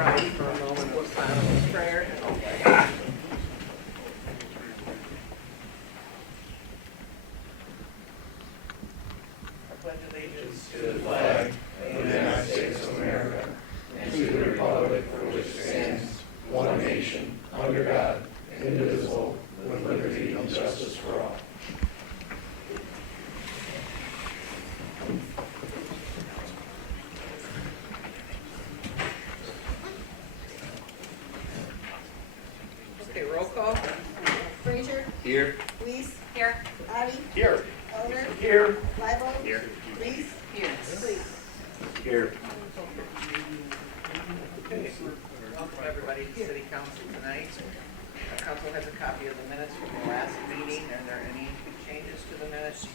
rise for a moment of silent prayer. I pledge allegiance to the flag of the United States of America and to the republic for which it stands, one nation, under God, indivisible, with liberty and justice for all. Okay, roll call. Frazier, Here. Weiss. Here. Addie. Here. Elder. Here. Libo. Here. Reese. Here. Sleep. Here. Okay, welcome everybody to City Council tonight. The council has a copy of the minutes from the last meeting. Are there any changes to the minutes?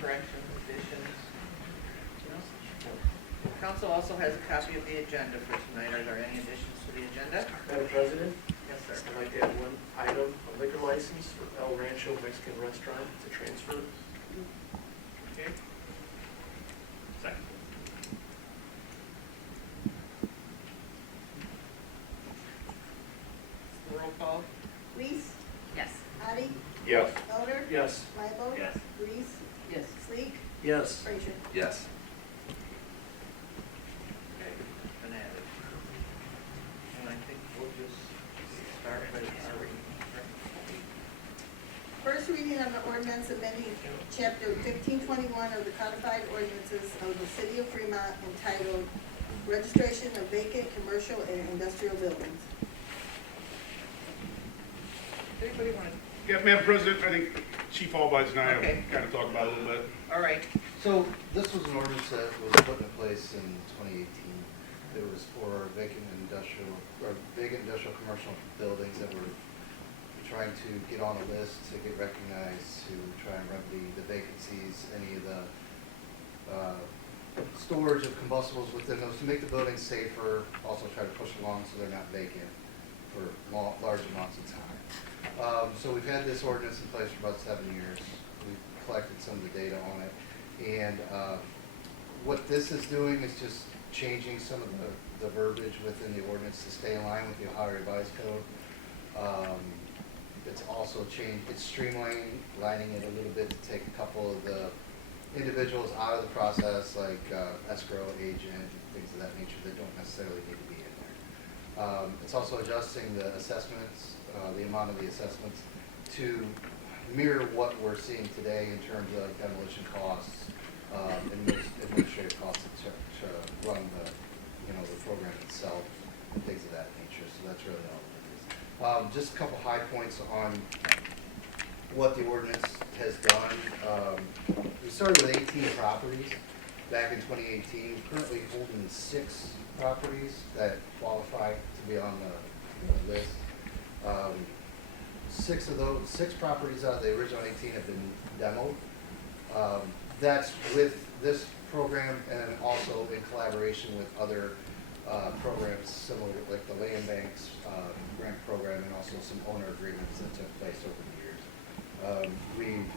Corrections, additions? Council also has a copy of the agenda for tonight. Are there any additions to the agenda? Madam President, Yes, sir. I'd like to add one item, a liquor license for El Rancho Mexican Restaurant to transfer. Okay. Second. Roll call. Weiss. Yes. Addie. Yes. Elder. Yes. Libo. Yes. Reese. Yes. Sleep. Yes. Frazier. Yes. Okay, been added. And I think we'll just start by our reading. First reading of the ordinance amending chapter 1521 of the codified ordinances of the city of Fremont entitled Registration of Vacant Commercial and Industrial Buildings. Anybody want to? Yeah, Madam President, I think Chief Albright and I have Okay. kind of talked about it a little bit. All right. So this was an ordinance that was put in place in 2018. It was for vacant industrial commercial buildings that were trying to get on a list to get recognized, to try and remedy the vacancies, any of the storage of combustibles within those, to make the buildings safer, also try to push along so they're not vacant for large amounts of time. So we've had this ordinance in place for about 7 years. We've collected some of the data on it. And what this is doing is just changing some of the verbiage within the ordinance to stay in line with the Ohio Revised Code. It's also it's streamlining it a little bit to take a couple of the individuals out of the process, like escrow agent, things of that nature that don't necessarily need to be in there. It's also adjusting the assessments, the amount of the assessments to mirror what we're seeing today in terms of demolition costs, administrative costs to run the program itself, and things of that nature. So that's really all it is. Just a couple high points on what the ordinance has done. We started with 18 properties back in 2018. We're currently holding 6 properties that qualify to be on the list. 6 properties out of the original 18 have been demoed. That's with this program and also in collaboration with other programs similar, like the land banks grant program, and also some owner agreements that took place over the years. We've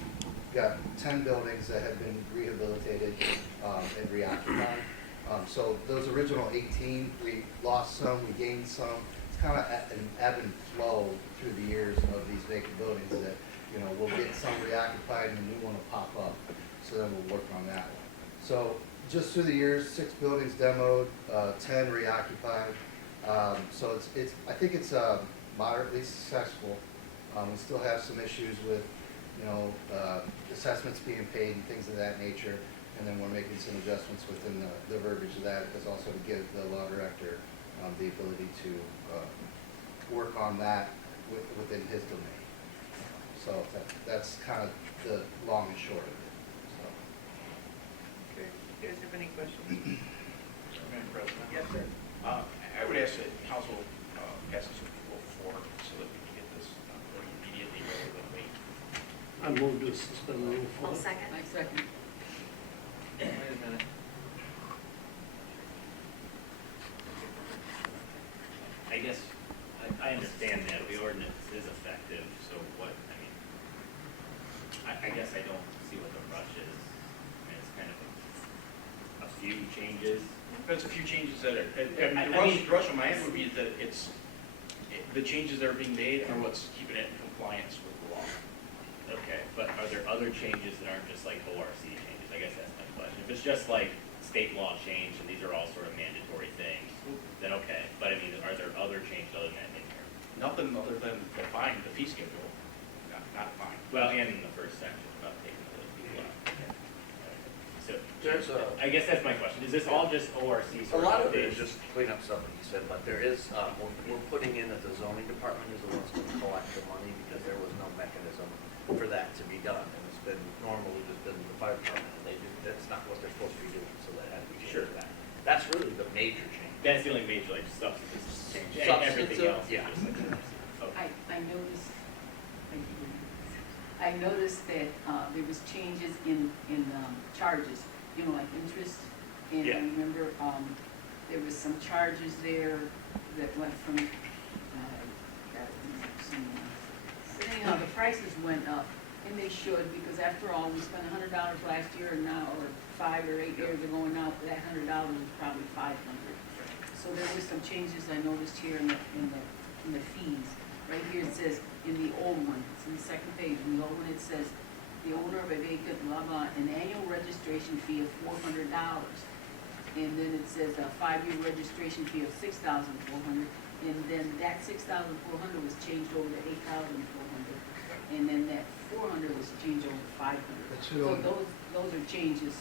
got 10 buildings that have been rehabilitated and reoccupied. So those original 18, we lost some, we gained some. It's kind of an ebb and flow through the years of these vacant buildings that, we'll get some reoccupied and a new one will pop up. So then we'll work on that one. So just through the years, 6 buildings demoed, 10 reoccupied. So I think it's moderately successful. We still have some issues with, assessments being paid and things of that nature. And then we're making some adjustments within the verbiage of that, as also to give the law director the ability to work on that within his domain. So that's kind of the long and short of it. So. Okay. Do you guys have any questions? Madam President. Yes, sir. I would ask that council passes Rule 4 so that we can get this going immediately rather than wait. I move to suspend the rule I'll 4. second. I second. Wait a minute. I guess, I understand that the ordinance is effective, so what, I guess I don't see what the rush is. I mean, it's kind of a few changes. That's a few changes that are, I the mean- rush on my end would be that the changes that are being made are what's keeping it in compliance with the law. Okay, but are there other changes that aren't just like ORC changes? I guess that's my question. If it's just like state law change and these are all sort of mandatory things, then okay. But I mean, are there other changes other than that in here? Nothing other than the fee schedule, not fine. Well, and in the first section about taking those people out. So, There's I guess that's my question. Is this all just ORC a sort lot of it updates? is just cleanup stuff, like you said, but there is, we're putting in that the zoning department is the ones to collect the money because there was no mechanism for that to be done. And it's been normally just been the fire department, and that's not what they're supposed to be doing, so that had to be changed to that. That's really the major change. That's the only major like substance change. Everything Substantive, else is yeah. just like okay. I noticed, I noticed that there was changes in charges, you know, like interest. And I Yeah. remember there was some charges there that went from, anyhow, the prices went up, and they should, because after all, we spent $100 last year, and now, or 5 or 8 years ago, and now that $100 is probably $500. So there were some changes I noticed here in the fees. Right here it says, in the old one, it's in the second page, in the old one it says, the owner of a vacant, blah, blah, an annual registration fee of $400. And then it says a 5-year registration fee of $6,400. And then that $6,400 was changed over to $8,400. And then that $400 was changed over to $500. That should So only, those are changes.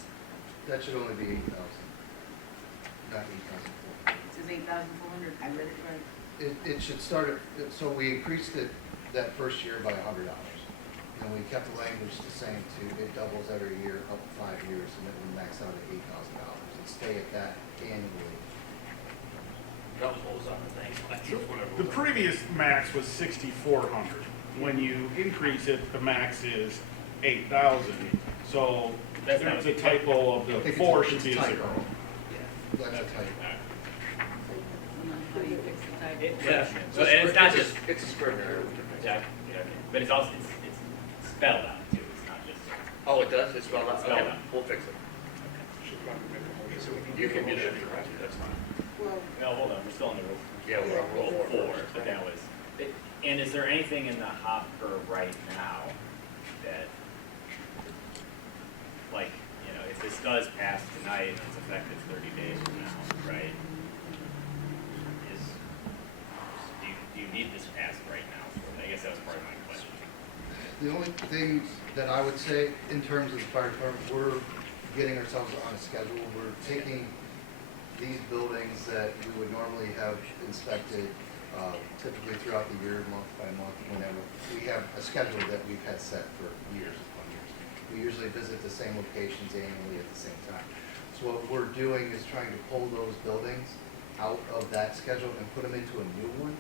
that should only be 8,000, not 8,000. It says $8,400, I read it right. It should start at, so we increased it that first year by $100. And we kept the language the same to, it doubles every year up to 5 years, and it would max out at $8,000 and stay at that annually. That was what was on the thing. The previous max was 6,400. When you increase it, the max is 8,000. So That's not there's a typo of I the think 4 it's should be a typo. 0. That's a typo. How do you fix the type? Yeah. So, and it's not just, It's a scrivener. yeah, but it's also, it's spelled out too. It's not just. Oh, it does? It's spelled out? Spelled Okay, out. we'll fix it. You can do that, that's fine. Well, No, hold on, we're still on the rule. Yeah, we're on roll Four, but that was, and is there anything in the hopper right now that, like, you know, if this does pass tonight and it's effective 30 days from now, right? Do you need this passed right now? I guess that was part of my question. The only thing that I would say in terms of the fire department, we're getting ourselves on a schedule. We're taking these buildings that we would normally have inspected typically throughout the year, month by month, whenever. We have a schedule that we've had set for years upon years. We usually visit the same locations annually at the same time. So what we're doing is trying to pull those buildings out of that schedule and put them into a new one,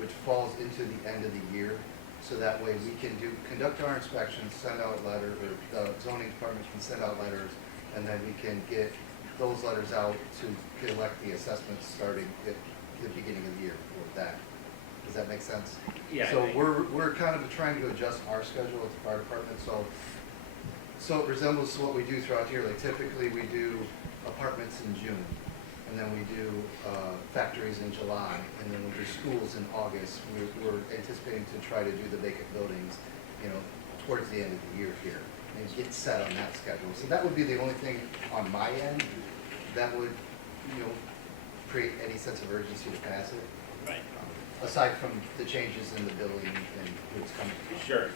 which falls into the end of the year. So that way we can conduct our inspections, send out letters, or the zoning department can send out letters, and then we can get those letters out to collect the assessments starting at the beginning of the year for that. Does that make sense? Yeah. I So think- we're kind of trying to adjust our schedule at the fire department, so it resembles what we do throughout the year. Like typically we do apartments in June, and then we do factories in July, and then we do schools in August. We're anticipating to try to do the vacant buildings, you know, towards the end of the year here, and get set on that schedule. So that would be the only thing on my end that would, you know, create any sense of urgency to pass it, Right. aside from the changes in the billing and who it's coming from. Sure.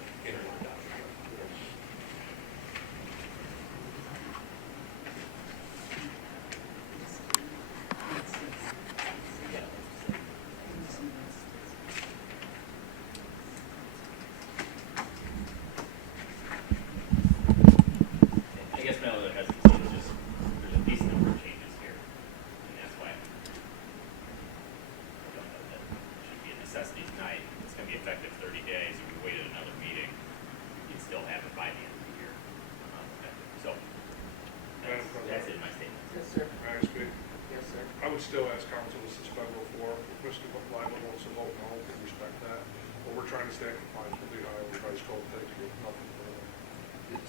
I guess my other hesitancy is just, there's a decent number of changes here, and that's why I don't know that it should be a necessity tonight. It's gonna be effective 30 days, if we waited another meeting, you'd still have it by the end of the year. So, that's it, my statement. yes, sir. May I speak? Yes, sir. I would still ask council to suspend before. If Mr. Lyman wants to vote no, we respect that. But we're trying to stay in compliance with the Iowa Revised Code that to get nothing further.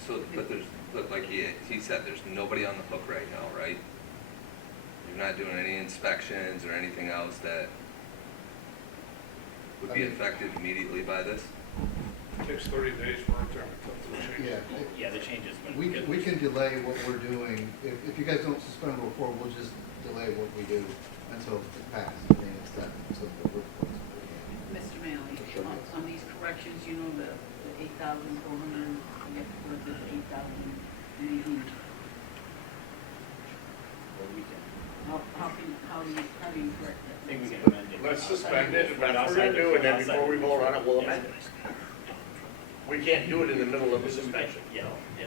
So, but there's, but like he said, there's nobody on the hook right now, right? You're not doing any inspections or anything else that would be affected immediately by this? Takes 30 days for it to change. Yeah, Yeah, the changes when we, get we can delay what we're doing. If you guys don't suspend Rule 4, we'll just delay what we do until it passes. I think it's that simple. Mr. Manley, on these corrections, you know, the 8,400, you have to put this 8,000 maybe. Or we can, How do you correct I that? think we can amend it. Let's suspend it, if that's what we're Outside gonna do, and then outside before we vote on it, we'll yeah. amend it. We can't do it in the middle of a suspension. Yeah, yeah.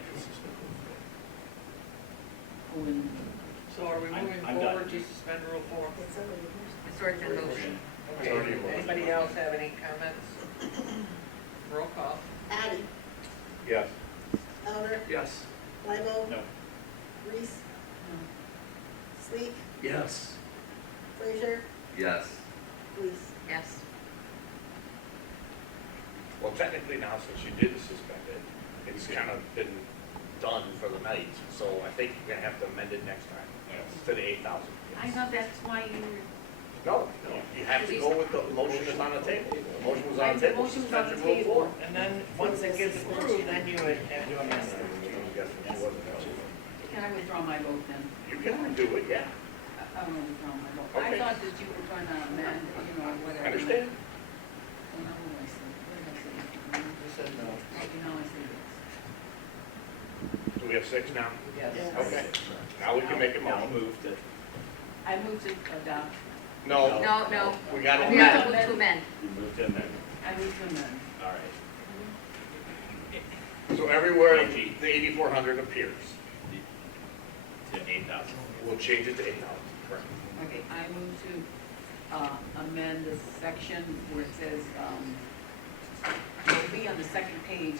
Oh, and So are we I'm- moving I'm forward done. to suspend Rule 4? It's already It's already been motioned. It's already a motion. Anybody else have any comments? Roll call. Addie, Yes. Elder, Yes. Libel, No, Reese, no. Sleek, Yes. Frazier, Yes. Reese. Yes. Well, technically now, since you did suspend it, it's kind of been done for the night, so I think you're gonna have to amend it next time, to the 8,000. I thought that's why you were. No, you have to go with the motion that's on the table. The motion was on the The table. motion was on the suspension rule table. And then, once it gets approved, then you would have to amend it. 4. Can I withdraw my vote then? You can do it, yeah. I want to withdraw my vote. I Okay. thought that you were trying to amend, you know, whatever. I understand. So now what do I say? What did I say? You said no. Okay, now I say yes. Do we have 6 now? Yes. Okay. Now we can make a I'll motion. move to, I move to adopt. No. No. We got I to move amend. To amend. move to amend. I move to amend. All right. So everywhere the 8,400 appears, To 8,000. we'll change it to 8,000. Correct. Okay, I move to amend the section where it says, it'll be on the second page,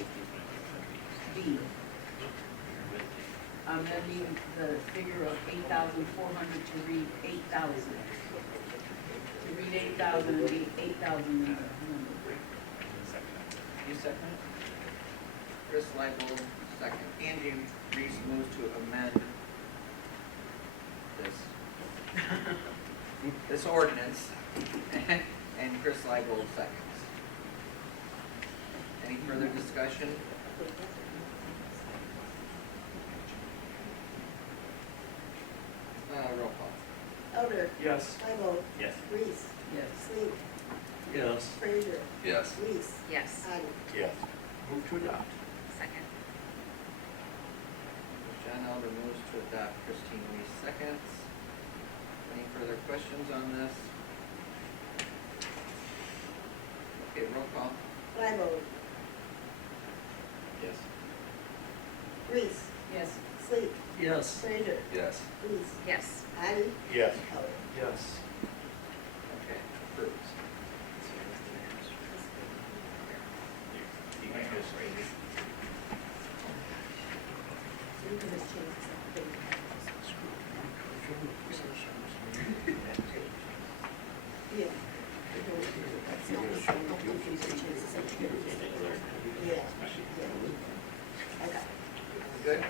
B. Amending the figure of 8,400 to read 8,000. To read 8,000 and be 8,000 in the number. You second it? Chris Leibel, second. Angie Reese moves to amend this, this ordinance, and Chris Leibel seconds. Any further discussion? Roll call. Elder, Yes. Libel, Yes. Reese, Yes. Sleek, Yes. Frazier, Yes. Reese, Yes. Addie. Yes. Move to adopt. Second. John Elder moves to adopt, Christine Reese seconds. Any further questions on this? Okay, roll call. Libel, Yes. Reese, Yes. Sleek, Yes. Frazier, Yes. Reese, Yes. Addie, Yes. Elder. Yes. Okay, approved. You can just raise it. So you can just change this up. Yeah. That's not the same. Don't confuse the changes. Yeah. Yeah. Okay. Good? Okay,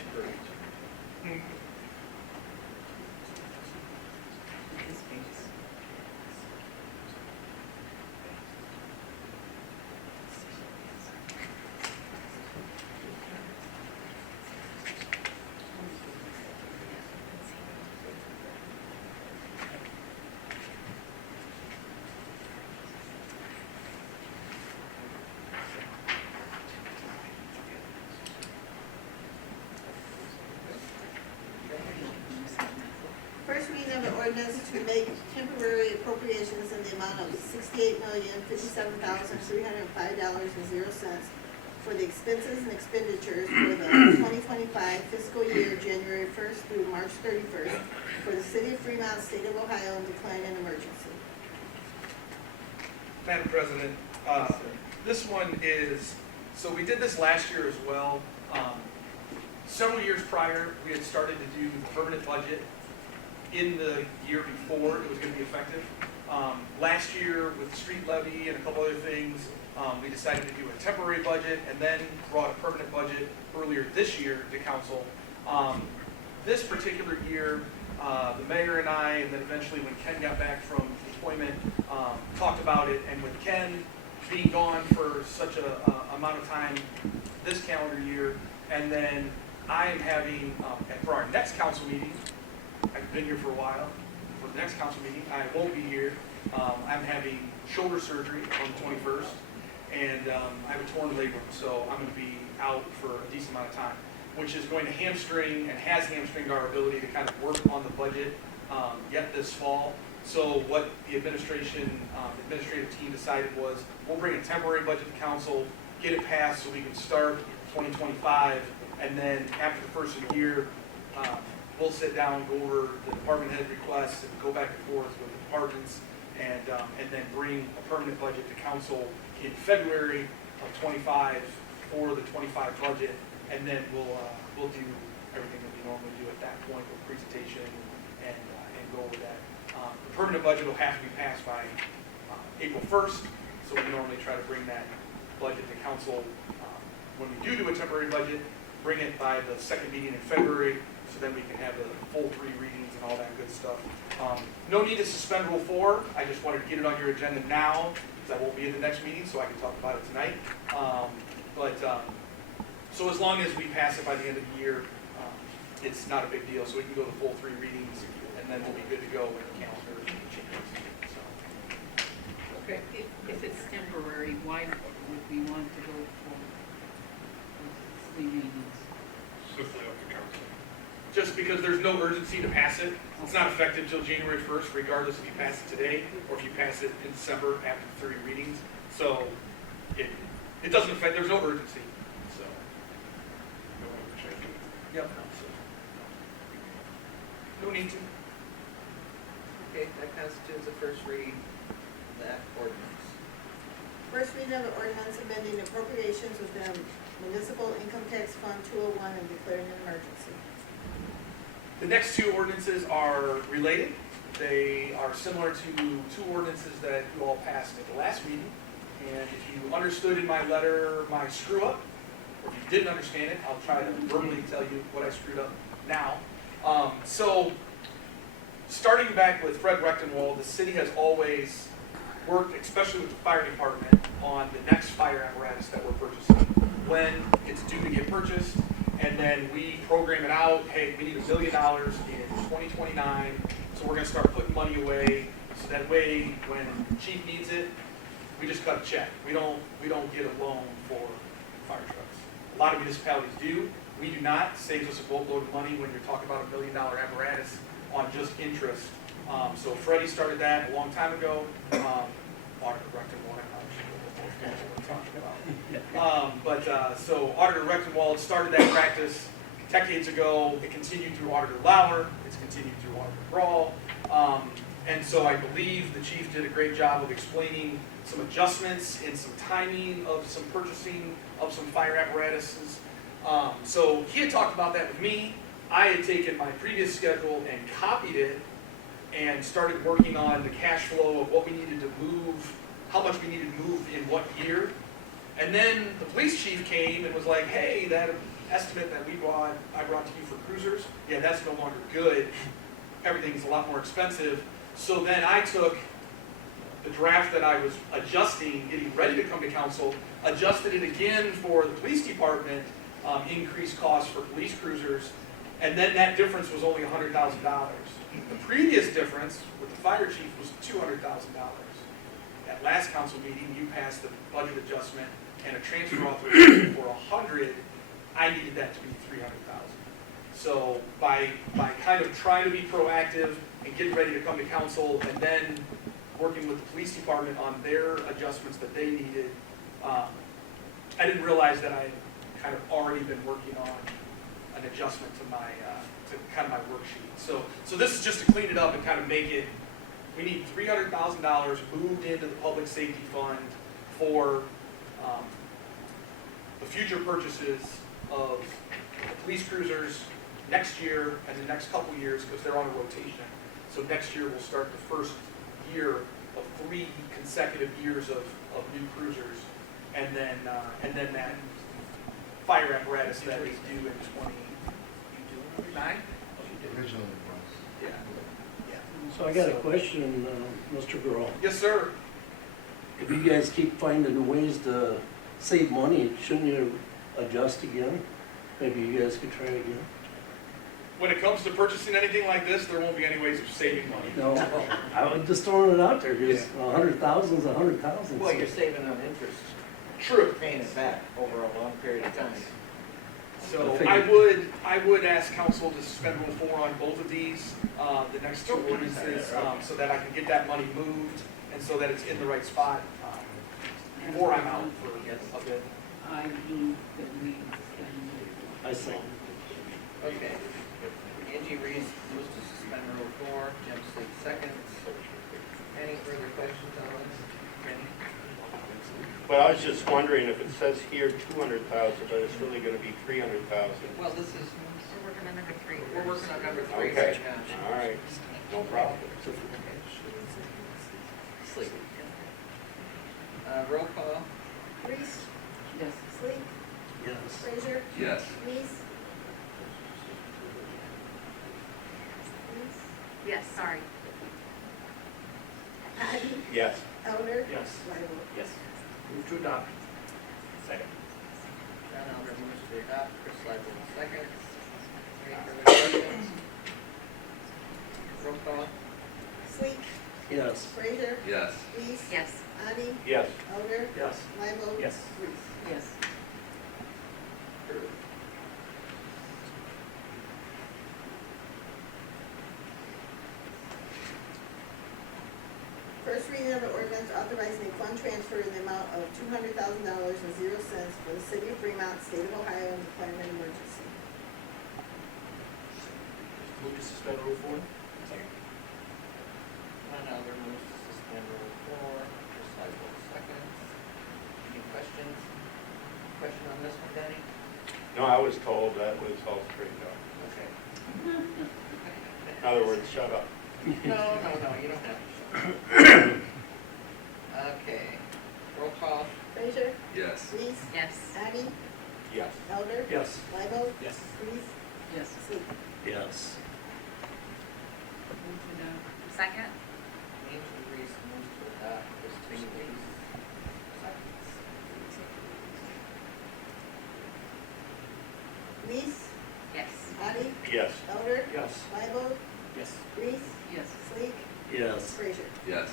approved. This page. First reading of an ordinance to make temporary appropriations in the amount of $68,057,305.00 for the expenses and expenditures for the 2025 fiscal year, January 1st through March 31st, for the city of Fremont, state of Ohio, and declaring an emergency. Madam President, this one is, so we did this last year as well. Several years prior, we had started to do the permanent budget in the year before it was going to be effective. Last year, with the street levy and a couple other things, we decided to do a temporary budget and then brought a permanent budget earlier this year to council. this particular year, the mayor and I, and then eventually when Ken got back from deployment, talked about it. And with Ken being gone for such a amount of time this calendar year, and then I am having, for our next council meeting, I've been here for a while, for the next council meeting, I won't be here. I'm having shoulder surgery on the 21st, and I have a torn labrum, so I'm going to be out for a decent amount of time, which is going to hamstring and has hamstringed our ability to kind of work on the budget yet this fall. So what the administrative team decided was we'll bring a temporary budget to council, get it passed so we can start 2025, and then after the first of the year, we'll sit down, go over the department head requests, and go back and forth with the departments, and then bring a permanent budget to council in February of 25 for the 25 budget, and then we'll do everything that we normally do at that point with presentation and go over that. The permanent budget will have to be passed by April 1st, so we normally try to bring that budget to council when we do a temporary budget, bring it by the second meeting in February, so then we can have the full 3 readings and all that good stuff. No need to suspend Rule 4. I just wanted to get it on your agenda now, because I won't be in the next meeting, so I can talk about it tonight. So as long as we pass it by the end of the year, it's not a big deal. So we can go the full 3 readings, and then we'll be good to go when the calendar changes. So. Okay. If it's temporary, why would we want to go for 3 readings? Simply up to council. Just because there's no urgency to pass it. It's not effective until January 1st, regardless if you pass it today or if you pass it in December after the 3 readings. So it doesn't affect, there's no urgency. So. No one ever changed it. Yep. No need to. Okay, that constitutes the first reading of that ordinance. First reading of the ordinance amending appropriations within municipal income tax fund 201 and declaring an emergency. The next 2 ordinances are related. They are similar to 2 ordinances that you all passed at the last meeting. And if you understood in my letter my screw up, or if you didn't understand it, I'll try to verbally tell you what I screwed up now. So, starting back with Fred Rechtenwald, the city has always worked, especially with the fire department, on the next fire apparatus that we're purchasing, when it's due to get purchased, and then we program it out. Hey, we need $1 million in 2029, so we're going to start putting money away, so that way when chief needs it, we just cut a check. We don't get a loan for fire trucks. A lot of municipalities do. We do not. Saves us a boatload of money when you're talking about $1 million apparatus on just interest. So Freddie started that a long time ago. Auditor Rechtenwald, so Auditor Rechtenwald started that practice decades ago. It continued through Auditor Lauer. It's continued through Auditor Brawl. And so I believe the chief did a great job of explaining some adjustments and some timing of some purchasing of some fire apparatuses. So he had talked about that with me. I had taken my previous schedule and copied it and started working on the cash flow of what we needed to move, how much we needed to move in what year. And then the police chief came and was like, hey, that estimate that I brought to you for cruisers, yeah, that's no longer good. Everything's a lot more expensive. So then I took the draft that I was adjusting, getting ready to come to council, adjusted it again for the police department, increased costs for police cruisers, and then that difference was only $100,000. The previous difference with the fire chief was $200,000. At last council meeting, you passed the budget adjustment and a transfer authorization for 100. I needed that to be 300,000. So by kind of trying to be proactive and getting ready to come to council, and then working with the police department on their adjustments that they needed, I didn't realize that I had kind of already been working on an adjustment to my to kind of my worksheet. So this is just to clean it up and kind of make it. We need $300,000 moved into the public safety fund for the future purchases of police cruisers next year and the next couple years, because they're on a rotation. So next year we'll start the first year of 3 consecutive years of new cruisers, and then that fire apparatus that is due in 29. Originally it was. Yeah. So I got a question, Mr. Burrow. Yes, sir. If you guys keep finding ways to save money, shouldn't you adjust again? Maybe you guys could try again? When it comes to purchasing anything like this, there won't be any ways of saving money. No, I was just throwing it out there, because 100,000 is 100,000. Well, you're saving on interest, True. paying it back over a long period of time. So I I would ask council to suspend Rule 4 on both of these, the next two ordinances, so that I can get that money moved and so that it's in the right spot before I'm out for a bit. I move that we suspend. I say. Okay. Angie Reese moves to suspend Rule 4, Jim Sleep seconds. Any further questions on this? Kenny? Well, I was just wondering if it says here 200,000, but it's really gonna be 300,000. Well, this is, We're working on number 3. we're working on number 3 Okay. right now. All right, no problem. Sleep. Roll call. Reese, Yes. Sleek, Yes. Frazier, Yes. Reese. Reese, Yes, sorry. Patty, Yes. Elder, Yes. Lidle. Yes. Move to adopt. Second. John Elder moves to adopt, Chris Lible seconds. Any further questions? Roll call. Sleek, Yes. Frazier, Yes. Reese. Yes. Addie, Yes. Elder, Yes. Lidle. Yes. Reese. Yes. Approved. First reading of the ordinance authorizing a fund transfer in the amount of $200,000.00 for the city of Fremont, state of Ohio, and declaring an emergency. Move to suspend Rule 4. John Elder moves to suspend Rule 4, Chris Lible seconds. Any questions? Question on this one, Danny? No, I was told that was all straightened out. Okay. In other words, shut up. No, you don't have to. Okay. Roll call. Frazier, Yes. Reese, Yes. Addie, Yes. Elder, Yes. Lidle, Yes. Reese, Yes. Sleek. Yes. Move to adopt. Second? Angie Reese moves to adopt, Christine Reese seconds. Reese, Yes. Addie, Yes. Elder, Yes. Lidle, Yes. Reese, Yes. Sleek, Yes. Frazier. Yes.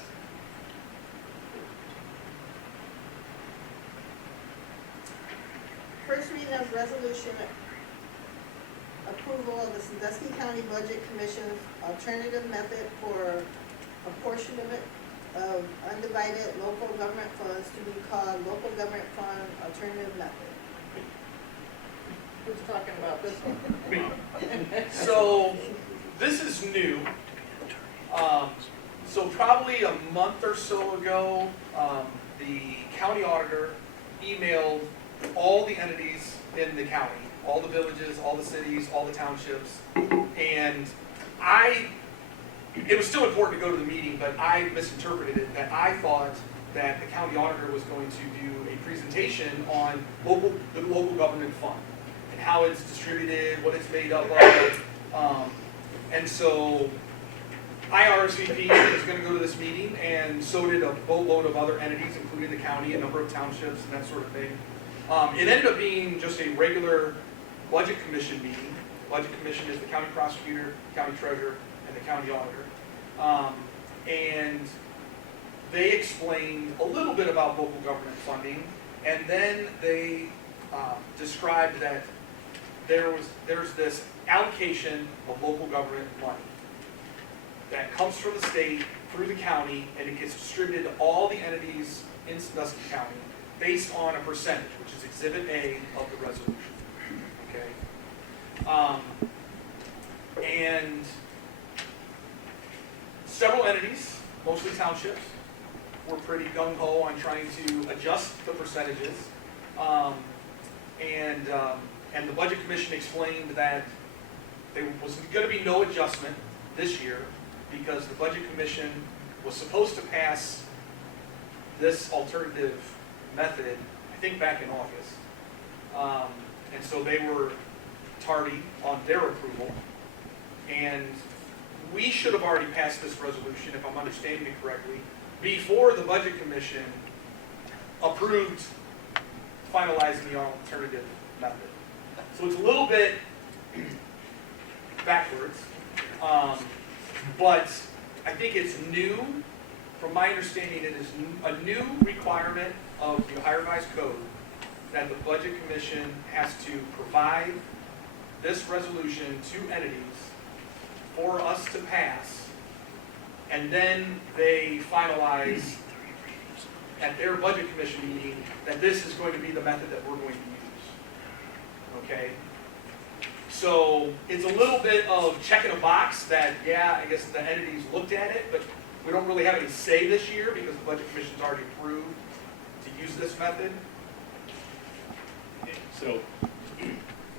First reading of resolution approval of the Sandusky County Budget Commission's alternative method for a portion of it of undivided local government funds to be called local government fund alternative method. Who's talking about this one? So, this is new. So probably a month or so ago, the county auditor emailed all the entities in the county, all the villages, all the cities, all the townships, and it was still important to go to the meeting, but I misinterpreted it, that I thought that the county auditor was going to do a presentation on the local government fund, and how it's distributed, what it's made up of. And so I RSVP is going to go to this meeting, and so did a boatload of other entities, including the county, a number of townships, and that sort of thing. It ended up being just a regular budget commission meeting. Budget commission is the county prosecutor, county treasurer, and the county auditor. And they explained a little bit about local government funding, and then they described that there's this allocation of local government money that comes from the state through the county, and it gets distributed to all the entities in Sandusky County based on a percentage, which is Exhibit A of the resolution. Okay. And several entities, mostly townships, were pretty gung-ho on trying to adjust the percentages. And the Budget Commission explained that there was going to be no adjustment this year because the Budget Commission was supposed to pass this alternative method, I think back in August. And so they were tardy on their approval. And we should have already passed this resolution, if I'm understanding it correctly, before the Budget Commission approved finalizing the alternative method. So it's a little bit backwards, but I think it's new. From my understanding, it is a new requirement of the Ohio Revised Code that the Budget Commission has to provide this resolution to entities for us to pass, and then they finalize at their Budget Commission meeting that this is going to be the method that we're going to use. Okay? So it's a little bit of checking a box that, yeah, I guess the entities looked at it, but we don't really have any say this year because the Budget Commission's already approved to use this method. So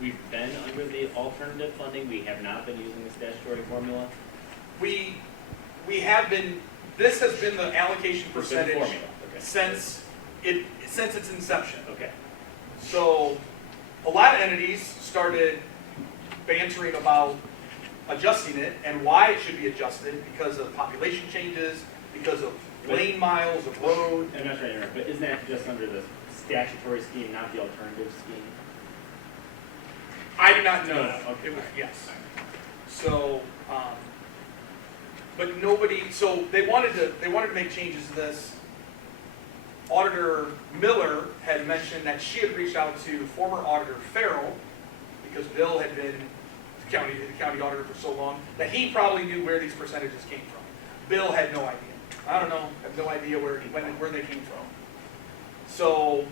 we've been under the alternative funding, we have not been using the statutory formula? We have been, this has been the allocation It's been percentage formula, okay. since its inception. Okay. So a lot of entities started bantering about adjusting it and why it should be adjusted because of population changes, because of lane miles of road. I'm not trying to interrupt, but isn't that just under the statutory scheme, not the alternative scheme? I do not know. No, okay. It was, yes. So, but nobody, so they wanted to make changes to this. Auditor Miller had mentioned that she had reached out to former Auditor Farrell, because Bill had been the county auditor for so long, that he probably knew where these percentages came from. Bill had no idea. I don't know, I have no idea where they came from. So,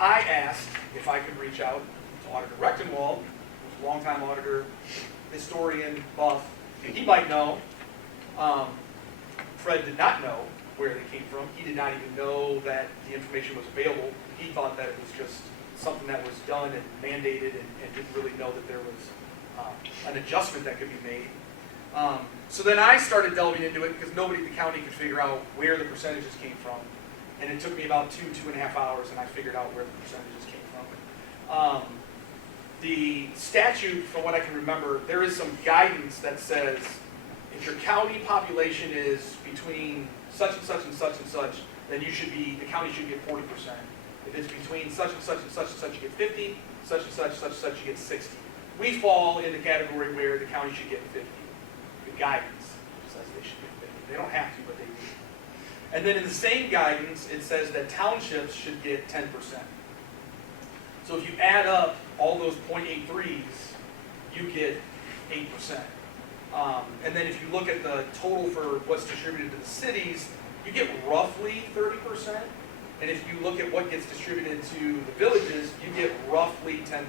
I asked if I could reach out to Auditor Rechtenwald, who's a longtime auditor, historian, buff. He might know. Fred did not know where they came from. He did not even know that the information was available. He thought that it was just something that was done and mandated and didn't really know that there was an adjustment that could be made. So then I started delving into it because nobody at the county could figure out where the percentages came from. And it took me about 2.5 hours, and I figured out where the percentages came from. The statute, from what I can remember, there is some guidance that says if your county population is between such and such and such and such, then the county should get 40%. If it's between such and such and such and such, you get 50, such and such, such and such, you get 60. We fall in the category where the county should get 50. The guidance says they should get 50. They don't have to, but they do. And then in the same guidance, it says that townships should get 10%. So if you add up all those 0.83s, you get 8%. And then if you look at the total for what's distributed to the cities, you get roughly 30%. And if you look at what gets distributed to the villages, you get roughly 10%.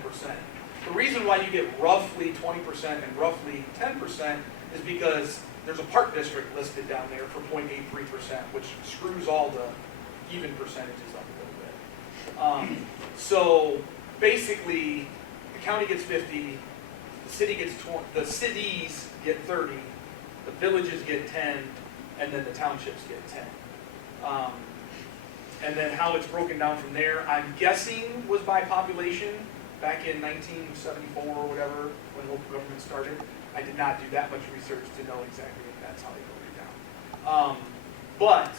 The reason why you get roughly 20% and roughly 10% is because there's a park district listed down there for 0.83%, which screws all the even percentages up a little bit. So basically, the county gets 50, the city gets 20, the cities get 30, the villages get 10, and then the townships get 10. And then how it's broken down from there, I'm guessing was by population back in 1974 or whatever, when local government started. I did not do that much research to know exactly if that's how they broke it down. But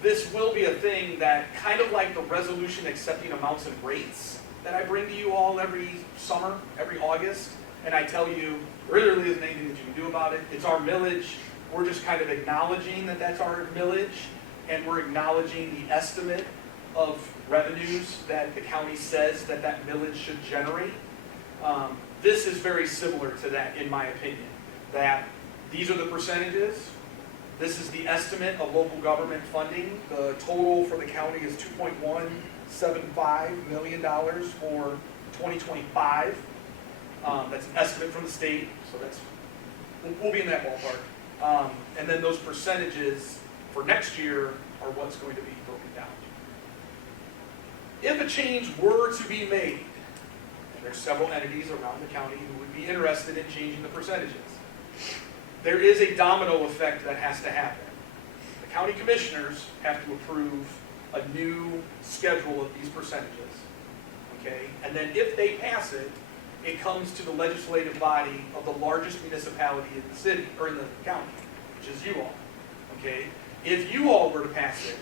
this will be a thing that, kind of like the resolution accepting amounts and rates that I bring to you all every summer, every August, and I tell you, there really isn't anything that you can do about it. It's our millage. We're just kind of acknowledging that that's our millage, and we're acknowledging the estimate of revenues that the county says that that millage should generate. This is very similar to that, in my opinion, that these are the percentages. This is the estimate of local government funding. The total for the county is $2.175 million for 2025. That's an estimate from the state, so we'll be in that ballpark. And then those percentages for next year are what's going to be broken down. If a change were to be made, and there's several entities around the county who would be interested in changing the percentages, there is a domino effect that has to happen. The county commissioners have to approve a new schedule of these percentages, okay? And then if they pass it, it comes to the legislative body of the largest municipality in the city, or in the county, which is you all, okay? If you all were to pass it,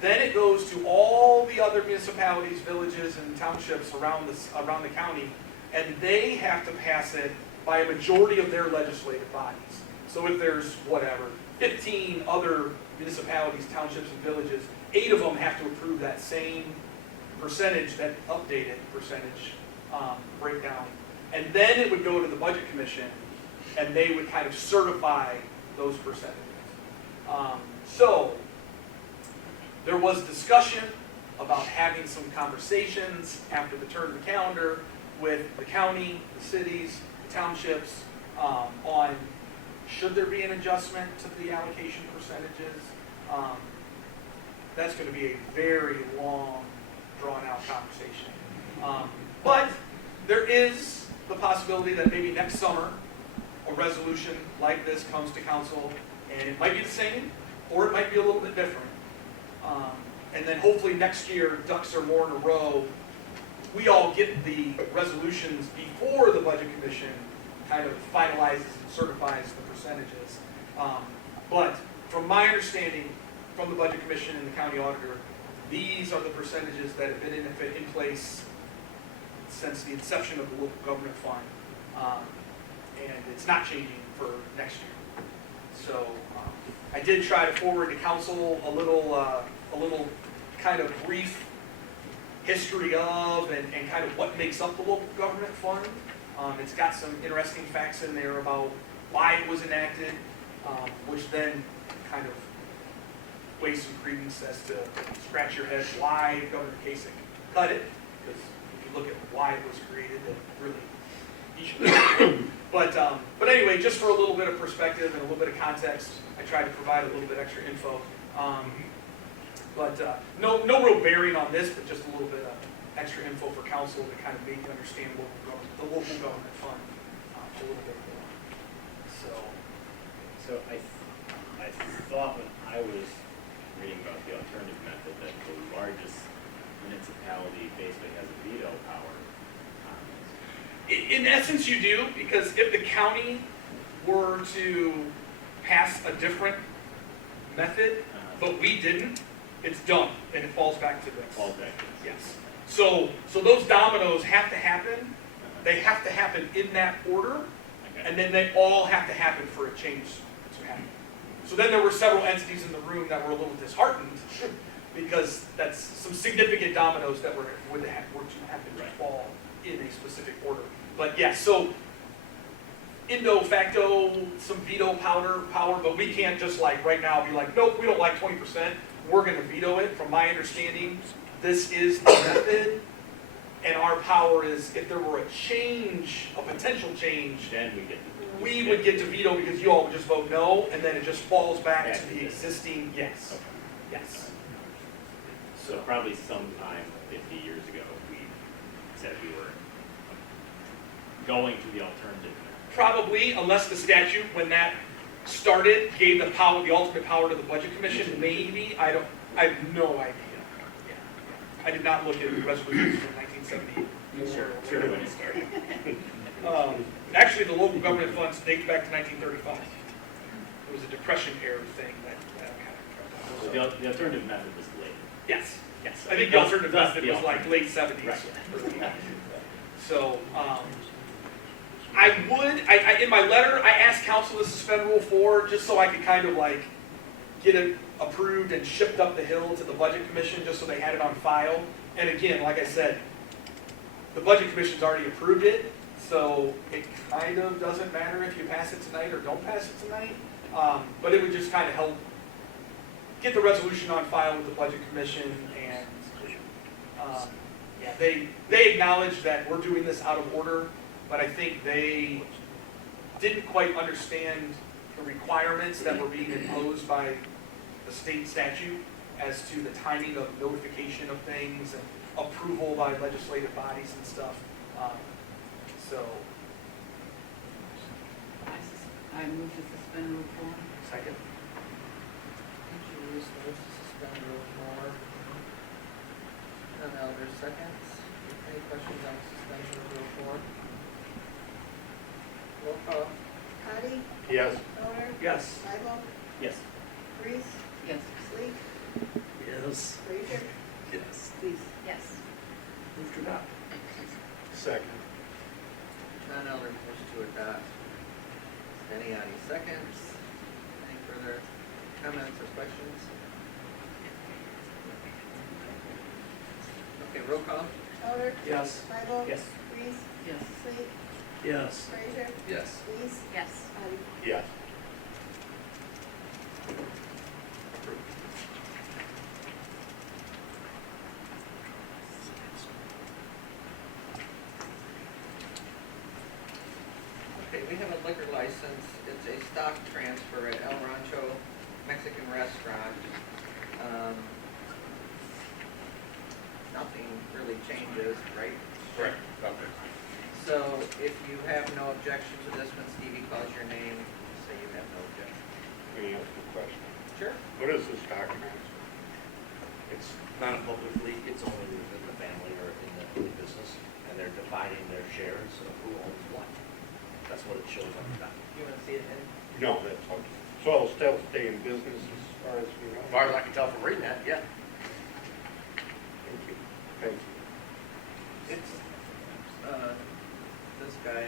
then it goes to all the other municipalities, villages, and townships around the county, and they have to pass it by a majority of their legislative bodies. So if there's, whatever, 15 other municipalities, townships, and villages, 8 of them have to approve that same percentage, that updated percentage breakdown. And then it would go to the Budget Commission, and they would kind of certify those percentages. So there was discussion about having some conversations after the turn of the calendar with the county, the cities, the townships, on should there be an adjustment to the allocation percentages. That's going to be a very long, drawn-out conversation. But there is the possibility that maybe next summer, a resolution like this comes to council, and it might be the same, or it might be a little bit different. And then hopefully next year, ducks are more in a row. We all get the resolutions before the Budget Commission kind of finalizes and certifies the percentages. But from my understanding, from the Budget Commission and the County Auditor, these are the percentages that have been in place since the inception of the local government fund. And it's not changing for next year. So I did try to forward to council a little kind of brief history of and kind of what makes up the local government fund. It's got some interesting facts in there about why it was enacted, which then kind of weighs some credence as to scratch your head why Governor Kasich cut it. Because if you look at why it was created, then really he should. But anyway, just for a little bit of perspective and a little bit of context, I tried to provide a little bit extra info. No real bearing on this, but just a little bit of extra info for council to kind of make you understand the local government fund a little bit more. So I thought when I was reading about the alternative method that the largest municipality basically has a veto power. In essence, you do, because if the county were to pass a different method, but we didn't, it's done, and it falls back to this. Falls back to this. Yes. So those dominoes have to happen. They have to happen in that order, and then they all have to happen for a change to happen. So then there were several entities in the room that were a little disheartened because that's some significant dominoes that were to happen to fall in a specific order. But yes, so indo facto, some veto power, but we can't just like right now be like, nope, we don't like 20%. We're going to veto it. From my understanding, this is the method, and our power is if there were a change, a potential change, then we would get to veto because you all would just vote no, and then it just falls back to the existing yes. Okay. Yes. So probably sometime 50 years ago, we said we were going to the alternative. Probably, unless the statute, when that started, gave the power, the ultimate power to the Budget Commission. Maybe I have no idea. Yeah. I did not look at resolutions from 1978. Sure, when it started. Actually, the local government funds date back to 1935. It was a Depression era thing that So the alternative method was late. Yes. I think the alternative method was like late 70s. Right. So, I in my letter, I asked council to suspend Rule 4 just so I could kind of like get it approved and shipped up the hill to the Budget Commission just so they had it on file. And again, like I said, the Budget Commission's already approved it, so it kind of doesn't matter if you pass it tonight or don't pass it tonight. But it would just kind of help get the resolution on file with the Budget Commission, and they acknowledge that we're doing this out of order, but I think they didn't quite understand the requirements that were being imposed by the state statute as to the timing of notification of things and approval by legislative bodies and stuff. I move to suspend Rule 4. Second. Julie moves to suspend Rule 4. And Elder seconds. Any questions on suspension of Rule 4? Yes. Stoner, Yes. Bible, Yes. Reese, Yes. Sleek, Yes. Frazier, Yes. Lees. Yes. Move to adopt. Second. Non-elder moves to adopt. Steniani seconds. Any further comments or questions? Okay, roll call. Stoner, Yes. Bible, Yes. Reese, Yes. Sleek, Yes. Frazier, Yes. Lees, Yes. Addie. Yes. Okay, we have a liquor license. It's a stock transfer at El Rancho Mexican Restaurant. Nothing really changes, right? Correct. Okay. So if you have no objection to this, when Stevie calls your name, say you have no objection. Let me ask you a question. Sure. What is this document? It's not a public league, it's only within the family or in the business, and they're dividing their shares of who owns what. That's what it shows on the document. You want to see it in? No, that's okay. So it'll still stay in business as far as we know? As far as I can tell from reading that, yeah. Thank you. Thank you. It's, this guy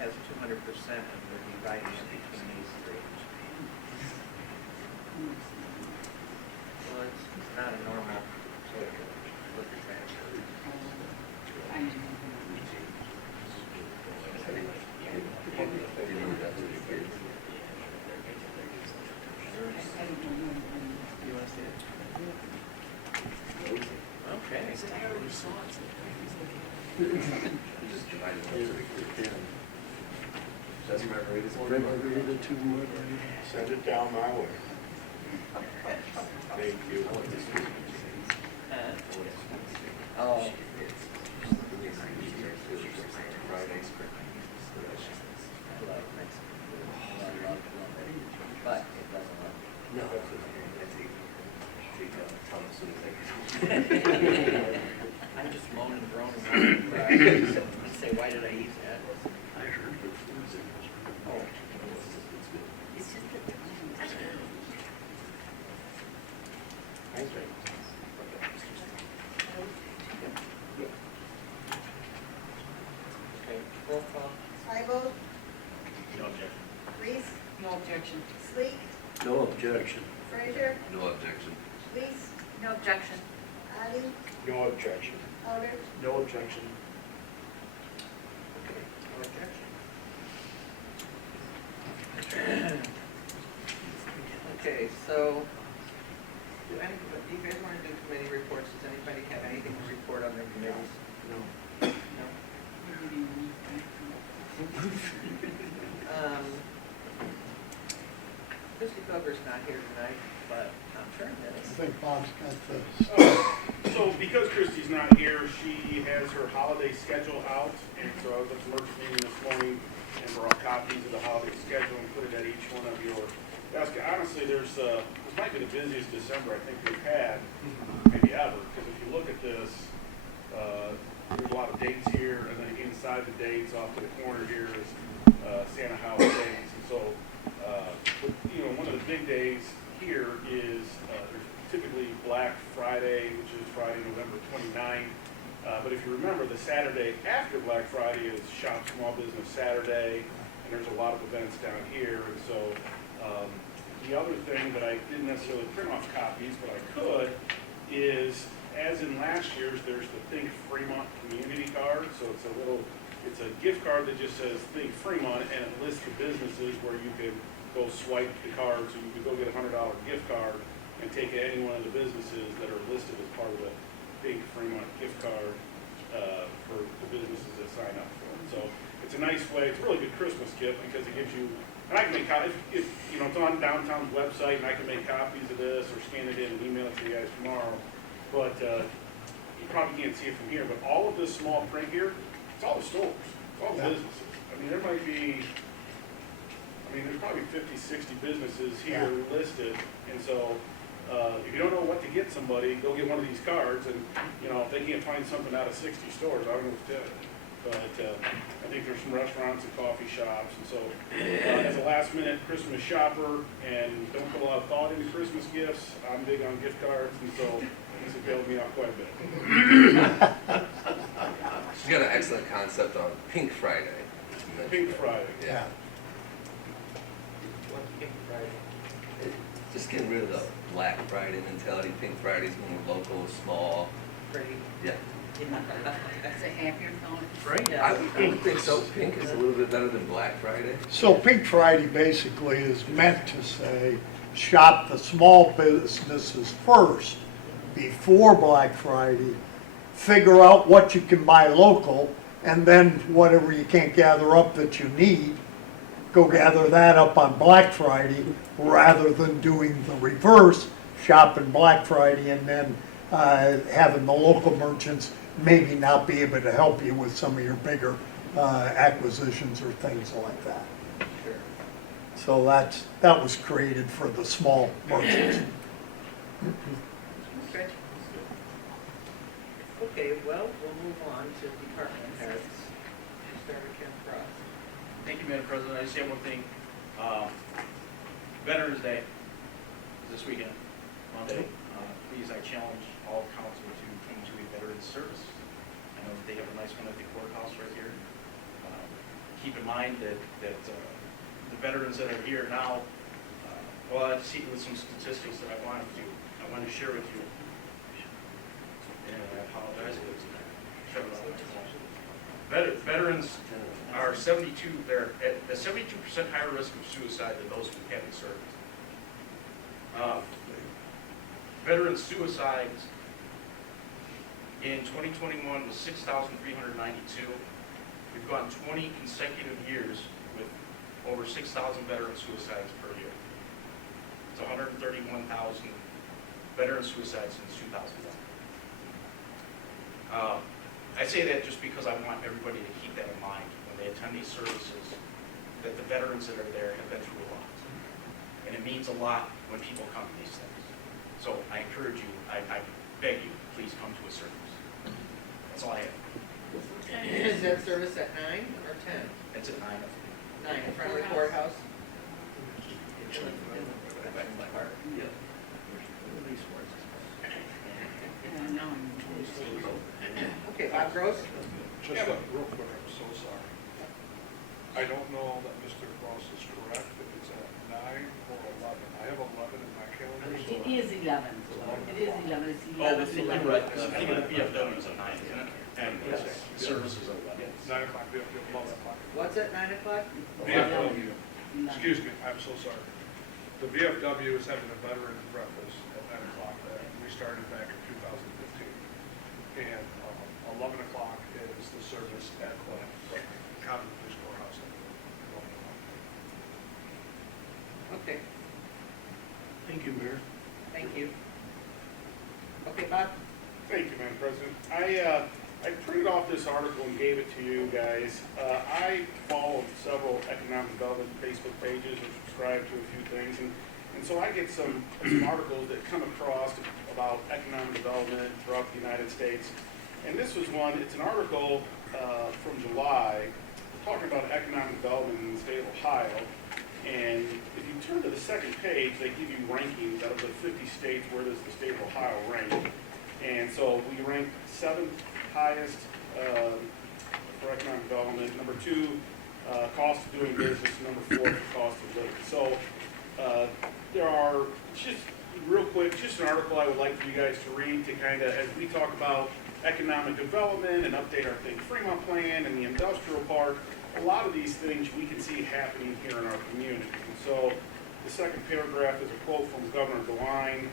has 200% and we're dividing it between these three. Well, it's not a normal liquor transfer. I know. You want to see it? Okay. That's margaritas. Margarita, two margaritas. Send it down my way. Thank you. Oh. But it doesn't work. No. I'm just moaning and groaning. You say, why did I eat that? I heard it. Oh. It's just that. Thank you. Okay, roll call. Bible, No objection. Reese, No objection. Sleek, No objection. Frazier, No objection. Lees, No objection. Addie, No objection. Stoner, No objection. Okay, no objection. Okay, so, do you guys want to do committee reports? Does anybody have anything to report on their committees? No. No? Christie Felger's not here tonight, but I'm sure that I is. think Bob's got the. So because Christie's not here, she has her holiday schedule out, and so I was at the emergency meeting this morning and brought copies of the holiday schedule and put it at each one of your desks. Honestly, this might be the busiest December I think we've had, maybe ever, because if you look at this, there's a lot of dates here, and then inside the dates, off to the corner here is Santa House dates, and so, one of the big days here is there's typically Black Friday, which is Friday, November 29th. But if you remember, the Saturday after Black Friday is Shop Small Business Saturday, and there's a lot of events down here. And so the other thing that I didn't necessarily print off copies, but I could, is as in last year's, there's the Think Fremont community card. So it's a gift card that just says Think Fremont, and it lists the businesses where you can go swipe the card, so you could go get a $100 gift card and take any one of the businesses that are listed as part of the Think Fremont gift card for the businesses that sign up for it. So it's a nice way, it's a really good Christmas gift because it gives you, and I can make copies, if it's on downtown's website, and I can make copies of this or scan it in and email it to you guys tomorrow. But you probably can't see it from here, but all of this small print here, it's all the stores, it's all the businesses. I mean, there might be, there's probably 50, 60 businesses here listed, and so if you don't know what to get somebody, go get one of these cards, and if they can't find something out of 60 stores, I don't know what to tell you. but I think there's some restaurants and coffee shops, and so as a last minute Christmas shopper and don't put a lot of thought into Christmas gifts, I'm big on gift cards, and so these have bailed me out quite a bit. She's got an excellent concept on Pink Friday. Pink Friday. Yeah. Just getting rid of the Black Friday mentality. Pink Friday's more local, small. Pretty. Yeah. That's a happier tone. Right. I would think so. Pink is a little bit better than Black Friday. So Pink Friday basically is meant to say, shop the small businesses first before Black Friday, figure out what you can buy local, and then whatever you can't gather up that you need, go gather that up on Black Friday, rather than doing the reverse, shopping Black Friday and then having the local merchants maybe not be able to help you with some of your bigger acquisitions or things like that. Sure. So that was created for the small merchants. Okay. Okay, well, we'll move on to department heads. Start with Ken Cross. Thank you, Madam President. I just have one thing. Veterans Day is this weekend, Monday. Please, I challenge all council to come to a veterans service. I know that they have a nice one at the courthouse right here. Keep in mind that the veterans that are here now, well, I see with some statistics that I wanted to share with you. And I apologize. Veterans are 72, they're at a 72% higher risk of suicide than those who haven't served. Veteran suicides in 2021 was 6,392. We've gone 20 consecutive years with over 6,000 veteran suicides per year. It's 131,000 veteran suicides since 2001. I say that just because I want everybody to keep that in mind when they attend these services, that the veterans that are there have been through a lot. And it means a lot when people come to these things. So I encourage you, I beg you, please come to a service. That's all I have. Is that service at 9 or 10? It's at 9. 9 in front of the courthouse? Okay, Bob Gross? Just real quick, I'm so sorry. I don't know that Mr. Cross is correct, if it's at 9 or 11. I have 11 in my calendar, so. It is 11. It is 11. It's 11. Oh, you're right. Speaking of the VFW is at 9, isn't it? And services are 11. 9 o'clock, we have to 11 o'clock. What's at 9 o'clock? VFW, excuse me, I'm so sorry. The VFW is having a veteran breakfast at 9 o'clock. We started back in 2015. And 11 o'clock is the service at the common police courthouse. Okay, Thank you, Mayor. thank you. Okay, Bob? Thank you, Madam President. I printed off this article and gave it to you guys. I follow several economic development Facebook pages and subscribe to a few things, and so I get some articles that come across about economic development throughout the United States. And this was one, it's an article from July talking about economic development in the state of Ohio. And if you turn to the second page, they give you rankings out of the 50 states, where does the state of Ohio rank. And so we ranked 7th highest for economic development. Number 2, cost of doing business. Number 4, for cost of living. So there are, just real quick, just an article I would like for you guys to read to kind of, as we talk about economic development and update our Think Fremont plan and the industrial park, a lot of these things we can see happening here in our community. And so the second paragraph is a quote from Governor DeWine.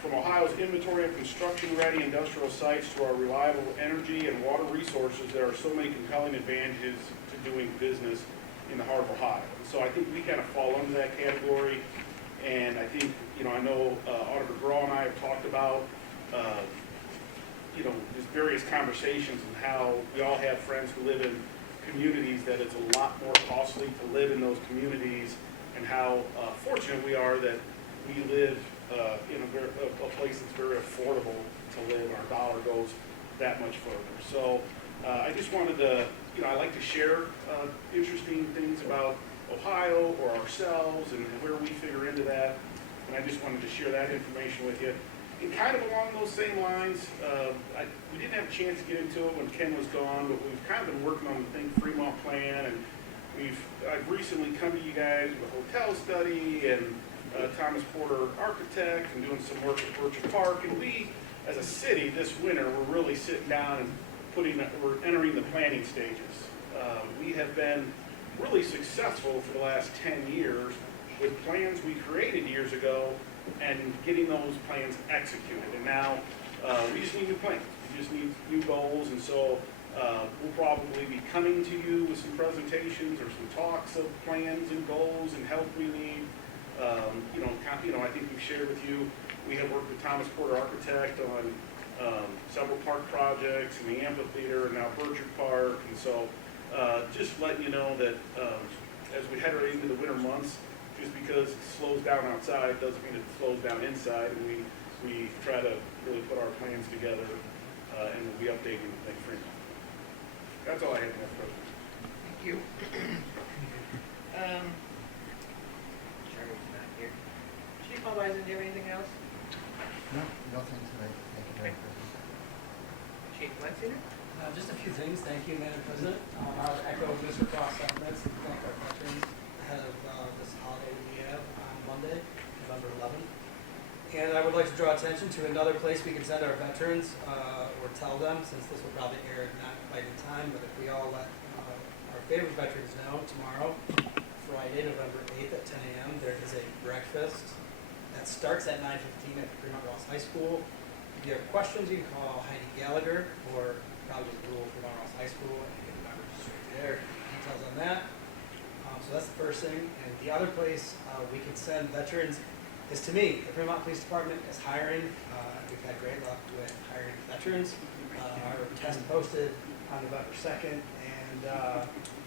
From Ohio's inventory of construction-ready industrial sites to our reliable energy and water resources, there are so many compelling advantages to doing business in the heart of Ohio. And so I think we kind of fall under that category. And I think, I know Auditor Graw and I have talked about, just various conversations and how we all have friends who live in communities that it's a lot more costly to live in those communities, and how fortunate we are that we live in a place that's very affordable to live, and our dollar goes that much further. So I just wanted to I like to share interesting things about Ohio or ourselves and where we figure into that. And I just wanted to share that information with you. And kind of along those same lines, we didn't have a chance to get into it when Ken was gone, but we've kind of been working on the Think Fremont plan, and I've recently come to you guys with a hotel study and Thomas Porter Architect and doing some work at Birch Park. And we, as a city, this winter, we're really sitting down and we're entering the planning stages. We have been really successful for the last 10 years with plans we created years ago and getting those plans executed. And now we just need new plans. We just need new goals. And so we'll probably be coming to you with some presentations or some talks of plans and goals and help we need. I think we've shared with you, we have worked with Thomas Porter Architect on several park projects in the amphitheater and now Bircher Park. And so just letting you know that as we head right into the winter months, just because it slows down outside doesn't mean it slows down inside. And we try to really put our plans together and we'll be updating Lake Fremont. That's all I have, Mr. President. Thank you. Sherry's not here. Chief Malvisor, do you have anything else? No, nothing tonight. Thank you, Madam President. Chief Wetzel? Just a few things. Thank you, Madam President. I'll echo Mr. Cross' sentiments and thank our veterans ahead of this holiday we have on Monday, November 11th. And I would like to draw attention to another place we can send our veterans or tell them, since this will probably air not quite in time, but if we all let our favorite veterans know, tomorrow, Friday, November 8th at 10 a.m., there is a breakfast that starts at 9:15 at the Fremont Ross High School. If you have questions, you can call Heidi Gallagher or probably just Google Fremont Ross High School and you get the numbers straight there. Details on that. So that's the first thing. And the other place we can send veterans is to me. The Fremont Police Department is hiring. We've had great luck with hiring veterans. Our test posted on November 2nd, and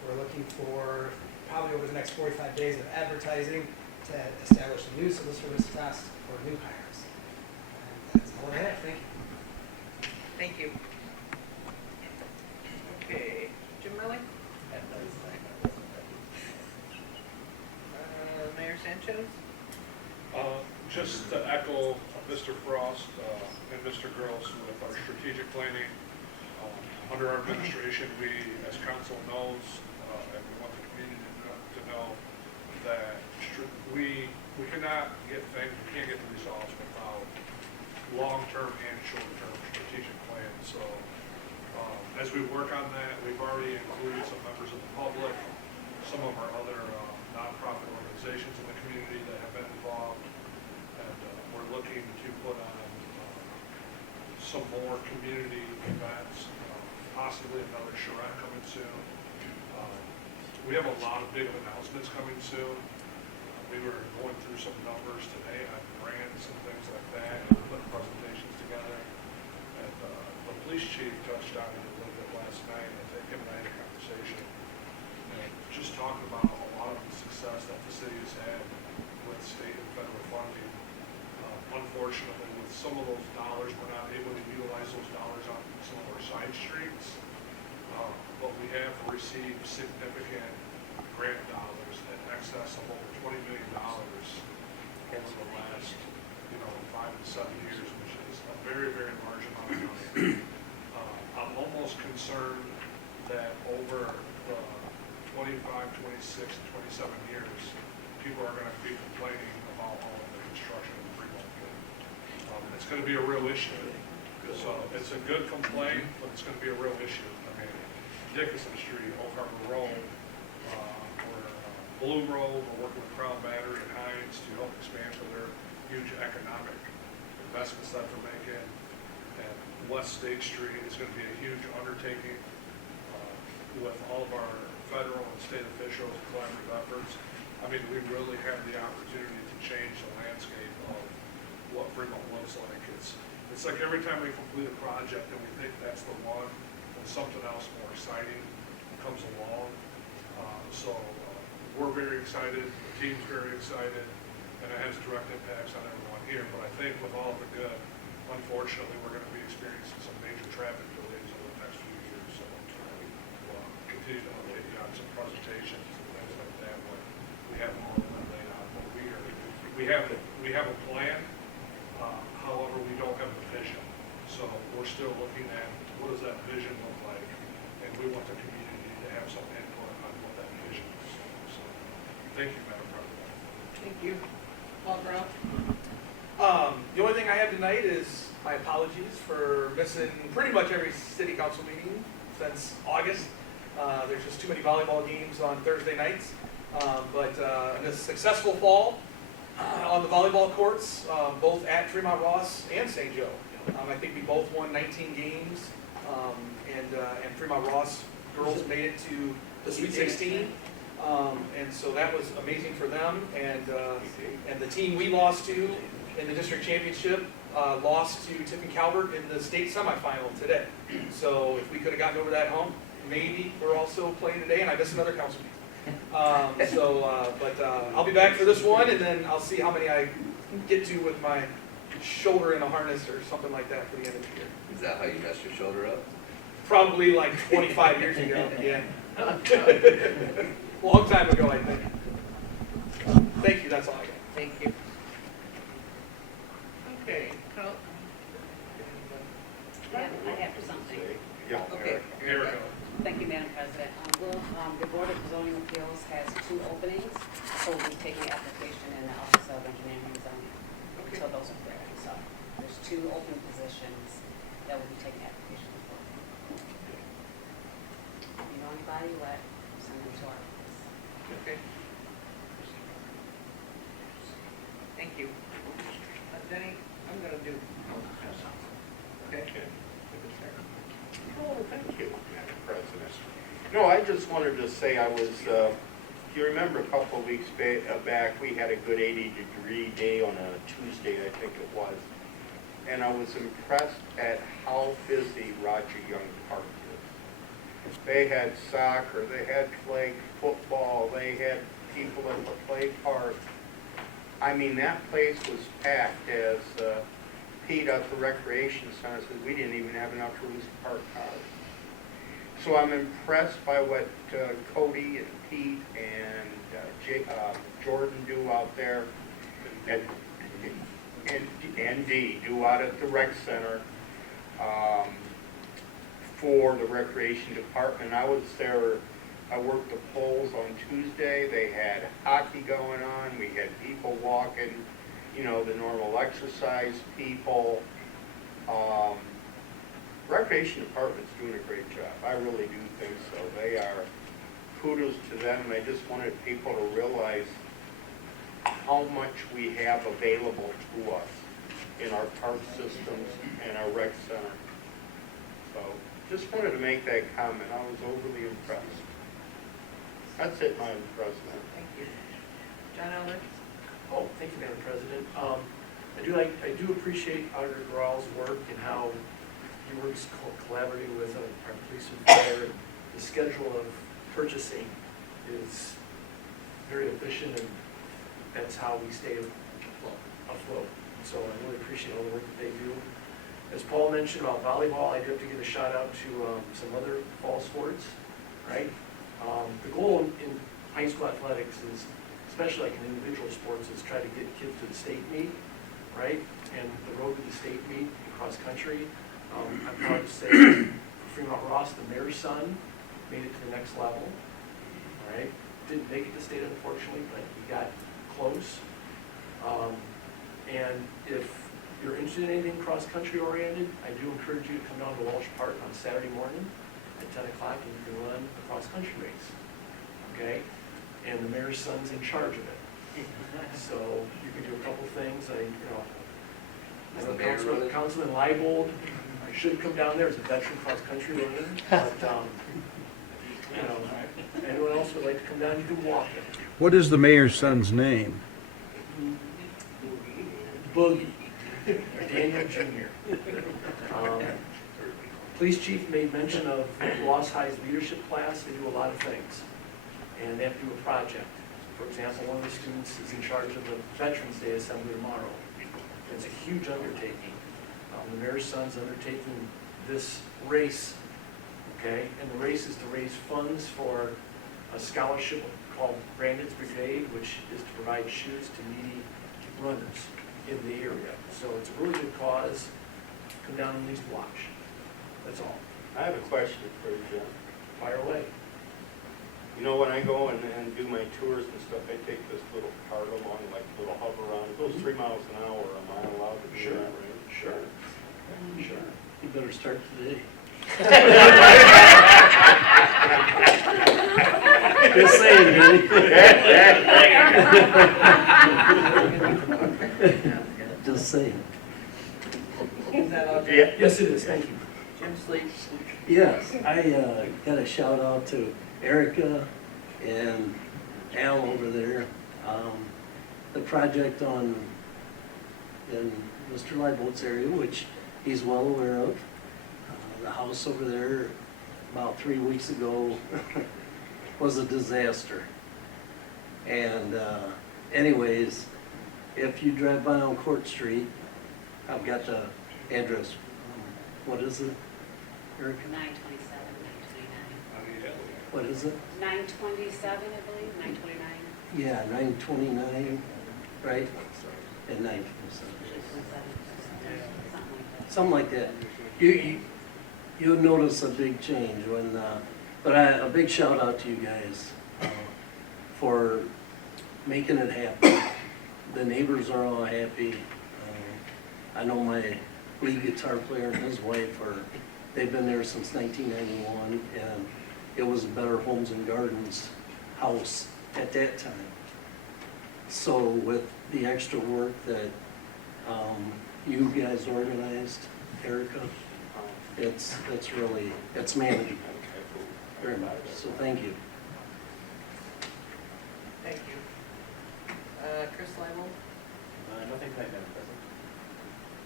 we're looking for probably over the next 45 days of advertising to establish a new civil service test for new hires. And that's all I have. Thank you. Thank you. Okay, Jim Milley? Mayor Sanchez? Just to echo Mr. Frost and Mr. Gross with our strategic planning. Under our administration, we, as council knows, and we want the community to know that we cannot get things, we can't get the results without long-term and short-term strategic plans. So as we work on that, we've already included some members of the public, some of our other nonprofit organizations in the community that have been involved. And we're looking to put on some more community events, possibly another charrette coming soon. We have a lot of big announcements coming soon. We were going through some numbers today on grants and things like that, and putting presentations together. And the police chief touched on it a little bit last night. I think him and I had a conversation. And just talking about a lot of the success that the city has had with state and federal funding. Unfortunately, with some of those dollars, we're not able to utilize those dollars on some of our side streets. But we have received significant grant dollars in excess of over $20 million over the last, 5 to 7 years, which is a very, very large amount of money. I'm almost concerned that over the 25, 26, 27 years, people are going to be complaining about all of the construction in Fremont. It's going to be a real issue. So it's a good complaint, but it's going to be a real issue. I mean, Dickinson Street, Oak Harbor Road, Blue Road, we're working with Crown Battery and Hines to help expand for their huge economic investments that they're making. And West State Street is going to be a huge undertaking with all of our federal and state officials, collaborative efforts. I mean, we really have the opportunity to change the landscape of what Fremont looks like. It's like every time we complete a project and we think that's the one, and something else more exciting comes along. We're very excited, the team's very excited, and it has direct impacts on everyone here. But I think with all the good, unfortunately, we're going to be experiencing some major traffic delays over the next few years. So we'll continue to update you on some presentations and things like that when we have more than that laid out. But we have a plan, however, we don't have a vision. So we're still looking at what does that vision look like, and we want the community to have some input on what that vision is. So, thank you, Madam President. Thank you. Paul Brown? The only thing I have tonight is my apologies for missing pretty much every city council meeting since August. There's just too many volleyball games on Thursday nights. But a successful fall on the volleyball courts, both at Fremont Ross and St. Joe. I think we both won 19 games, and Fremont Ross girls made it to the Sweet 16. And so that was amazing for them. And the team we lost to in the district championship lost to Tiffin Calvert in the state semifinal today. So if we could have gotten over that hump, maybe we're also playing today, and I missed another council meeting. But I'll be back for this one, and then I'll see how many I get to with my shoulder in a harness or something like that for the end of the year. Is that how you messed your shoulder up? Probably like 25 years ago, yeah. Long time ago, I think. Thank you, that's all I got. Thank you. Okay, Carl? Yeah, I have something. Yeah, Okay. Erica. Thank you, Madam President. The Board of Zoning Appeals has 2 openings, so we'll be taking application in the Office of Engineering and Zoning. Okay. So those are correct. So there's 2 open positions that will be taking applications for. If you know anybody, send them to our office. Okay. Thank you. Denny, I'm gonna do. Okay. Oh, thank you, Madam President. No, I just wanted to say I was, if you remember a couple of weeks back, we had a good 80-degree day on a Tuesday, I think it was. And I was impressed at how busy Roger Young Park is. They had soccer, they had flag football, they had people at the play park. I mean, that place was packed, as Pete at the Recreation Center said, we didn't even have enough rooms to park cars. So I'm impressed by what Cody and Pete and Jordan do out there, and Dee do out at the rec center for the recreation department. I was there, I worked the polls on Tuesday. They had hockey going on. We had people walking, you know, the normal exercise people. Recreation department's doing a great job. I really do think so. They are, kudos to them, and I just wanted people to realize how much we have available to us in our park systems and our rec center. So just wanted to make that comment. I was overly impressed. That's it, Madam President. Thank you. John Elder? Oh, thank you, Madam President. I do appreciate Auditor Grau's work and how he works collaboratively with our police and fire. The schedule of purchasing is very efficient, and that's how we stay afloat. So I really appreciate all the work that they do. As Paul mentioned about volleyball, I do have to give a shout out to some other fall sports, right? The goal in high school athletics is, especially like in individual sports, is try to get kids to the state meet, right? And the road to the state meet across country. I'm proud to say for Fremont Ross, the mayor's son made it to the next level, all right? Didn't make it to state, unfortunately, but he got close. And if you're interested in anything cross-country oriented, I do encourage you to come down to Walsh Park on Saturday morning at 10 o'clock, and you can run a cross-country race, okay? And the mayor's son's in charge of it. So you can do a couple things. I know Councilman Leibold, I should come down there as a veteran cross-country runner, but, anyone else would like to come down, you can walk it. What is the mayor's son's name? Boogie, Daniel Jr. Police chief made mention of Lost High's leadership class. They do a lot of things, and they have to do a project. For example, one of the students is in charge of the Veterans Day Assembly tomorrow. It's a huge undertaking. The mayor's son's undertaking this race, okay? And the race is to raise funds for a scholarship called Brandon's Brigade, which is to provide shoes to needy runners in the area. So it's a really good cause. Come down and at least watch. That's all. I have a question for you, John. Fire away. You know, when I go and do my tours and stuff, I take this little cart along, like a little hover around. It goes 3 miles an hour. Am I allowed to do Sure. that, right? Sure. Sure. You better start today. Just saying, Danny. Just saying. Is that all? Yeah. Yes, it is. Thank you. Jim Sleep? Yes, I got a shout out to Erica and Al over there. The project in Mr. Leibold's area, which he's well aware of. The house over there about 3 weeks ago was a disaster. And anyways, if you drive by on Court Street, I've got the address. What is it, Erica? 927, 929. What is it? 927, I believe, 929. Yeah, 929, right? And 927. Something like that. You'll notice a big change when, a big shout out to you guys for making it happen. The neighbors are all happy. I know my lead guitar player and his wife they've been there since 1991, and it was a Better Homes and Gardens house at that time. So with the extra work that you guys organized, Erica, it's manageable very much, so thank you. Thank you. Chris Leibel? Nothing tonight, Madam President.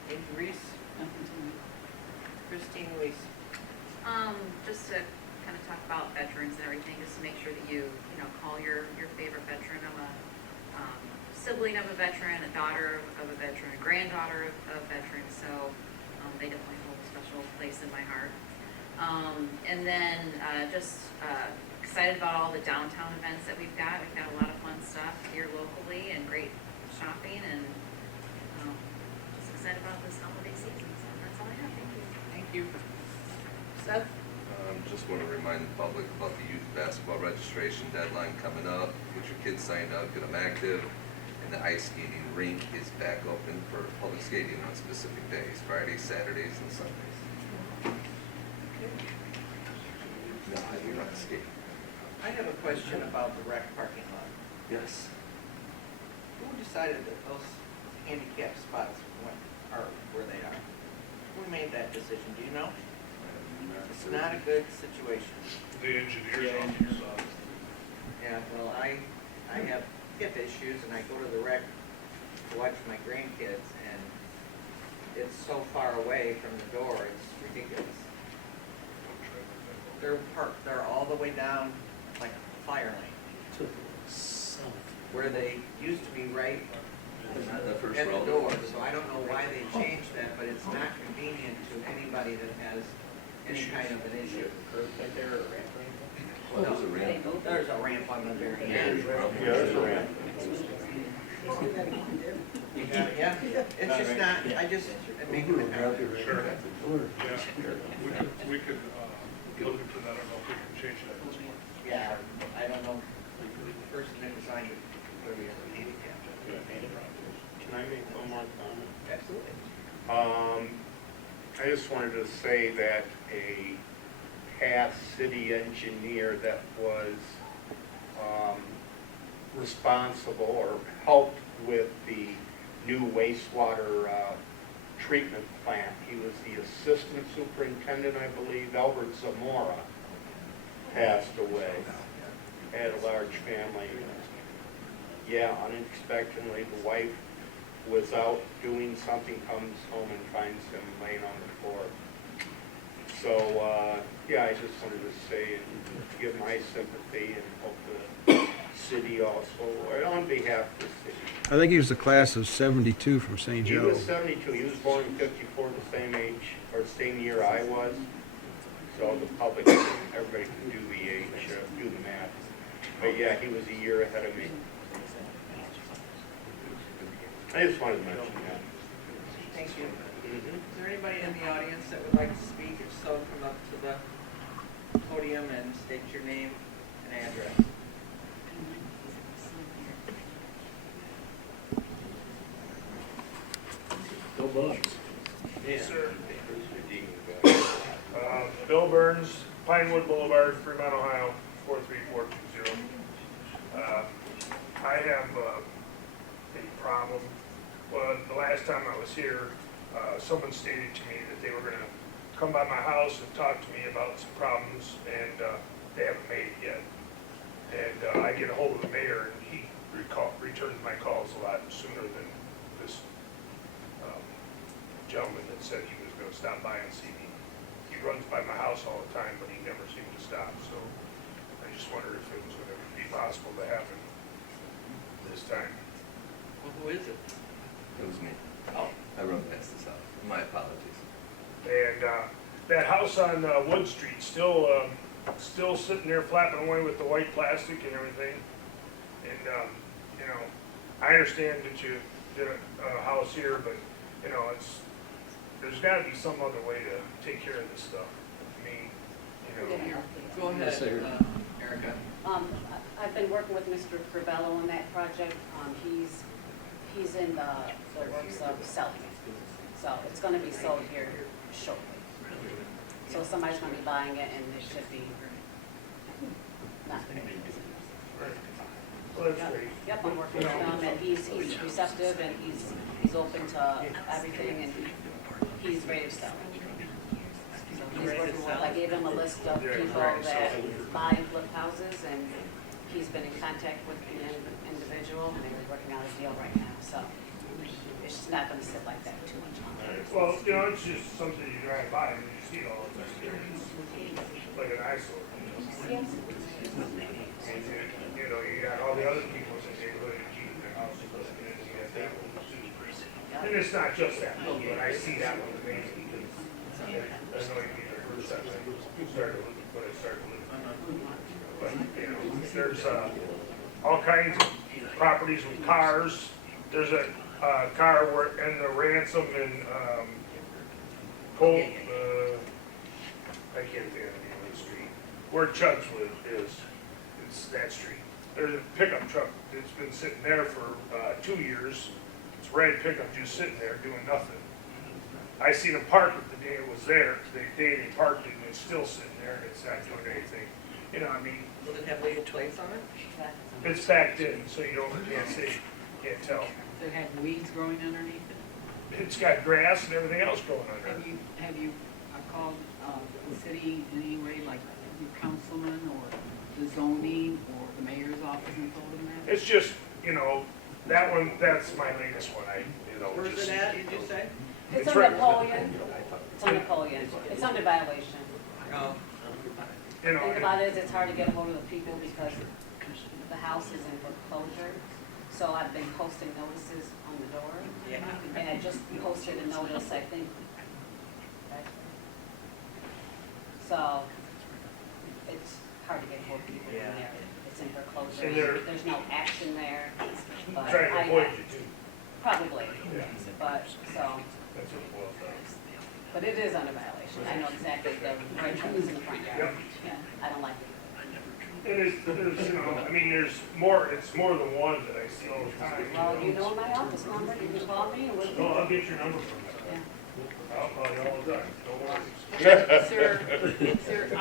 Andy Reese? Nothing to me. Christine Weiss? Just to kind of talk about veterans and everything, just to make sure that you call your favorite veteran. I'm a sibling of a veteran, a daughter of a veteran, a granddaughter of a veteran, so they definitely hold a special place in my heart. And then excited about all the downtown events that we've got. We've got a lot of fun stuff here locally and great shopping, and just excited about this holiday season. So that's all I have. Thank you. Thank you. Seth? Just want to remind the public about the youth basketball registration deadline coming up. Get your kids signed up, get them active. And the ice skating rink is back open for public skating on specific days, Fridays, Saturdays, and Sundays. No, I do not skate. I have a question about the rec parking lot. Yes. Who decided that those handicap spots are where they are? Who made that decision, do you know? It's not a good situation. The engineer's office. Yeah, well, I have hip issues and I go to the rec to watch my grandkids, and it's so far away from the door, it's ridiculous. They're all the way down like a fire lane, To the south. where they used to be right Not the first at the row. door, so I don't know why they changed that, but it's not convenient to anybody that has any kind of an issue. Right there, or ramp or anything? Well, there's a ramp. There's a ramp on the very end. Yeah, there's a ramp. Yeah, it's just not, I just, it makes me happy. Sure. Yeah. We could, look into that. I don't know if we can change that this morning. Yeah, I don't know, the person that designed it, clearly has a handicap. Can I make one more comment? Absolutely. I just wanted to say that a past city engineer that was responsible or helped with the new wastewater treatment plant, he was the assistant superintendent, I believe, Albert Zamora, passed away. Had a large family. Yeah, unexpectedly, the wife was out doing something, comes home and finds him laying on the floor. So, yeah, I just wanted to say and give my sympathy and hope the city also, on behalf of the city. I think he was the class of 72 from St. He Joe. was 72. He was born in 54, the same age, or same year I was. so the public, everybody can do the age, do the math. But yeah, he was a year ahead of me. I just wanted to mention that. Thank you. Mhm. Is there anybody in the audience that would like to speak? If so, come up to the podium and state your name and address. Go Bucks. Yeah. Sir. Bill Burns, Pinewood Boulevard, Fremont, Ohio, 43420. I have a problem. Well, the last time I was here, someone stated to me that they were going to come by my house and talk to me about some problems, and they haven't made it yet. And I get a hold of the mayor, and he returns my calls a lot sooner than this gentleman that said he was going to stop by and see me. He runs by my house all the time, but he never seemed to stop, so I just wondered if it was going to be possible to happen this time. Well, who is it? It was me. Oh. I run past this house. My apologies. And that house on Wood Street, still sitting there flapping away with the white plastic and everything. And, you know, I understand that you did a house here, but, you know, there's gotta be some other way to take care of this stuff. I mean, you know. Go ahead, Yes, sir. Erica. I've been working with Mr. Crivello on that project. He's in the works of selling it. So it's gonna be sold here shortly. So somebody's gonna be buying it and it should be not. Well, that's great. Yep, I'm working with him and he's receptive and he's open to everything and he's ready to sell. So he's working with, I gave him a list of people that buy and flip houses and he's been in contact with the individual and they're working out a deal right now, so it's just not gonna sit like that too much longer. Well, you know, it's just something you drive by and you see it all the time. It's like an eyesore. Yes. And, you know, you got all the other people in the neighborhood that keep their houses listed, and you got that one too. And it's not just that one, but I see that one mainly because it annoyed me the first time I started looking, when I started looking. But, you know, there's all kinds of properties with cars. There's a car where, in the Ransom and Colt, I can't think of the name of the street, where Chudswood is, it's that street. There's a pickup truck that's been sitting there for 2 years. It's a red pickup just sitting there doing nothing. I seen him park it the day it was there, the day they parked it, and it's still sitting there and it's not doing anything. You know, I mean, Does it have legal plates on it? it's backed in, so you can't see, can't tell. Does it have weeds growing underneath it? It's got grass and everything else growing under it. Have you called the city in any way, like your councilman or the zoning or the mayor's office and told them that? It's just, you know, that one, that's my latest one, Where's just. it at, did you say? It's It's on right- Napoleon. It's on Napoleon. It's under violation. Oh. You know, Think about it, is it's hard to get a hold of the people because the house is in foreclosure. So I've been posting notices on the door. Yeah. And I just posted a notice, I think. So it's hard to get hold of people in Yeah. there. It's in And foreclosure. they're- There's no action there. But trying to I- avoid you too. Probably. Yeah. But, so, That's what it boils down to. but it is under violation. I know exactly the right truck is in the front yard. Yep. Yeah, I don't like it. And there's, you know, I mean, it's more than one that I see all the time. Well, you know my office number, you can call me and we'll. No, I'll get your number from you. Yeah. I'll call you all the time, don't worry. Sir,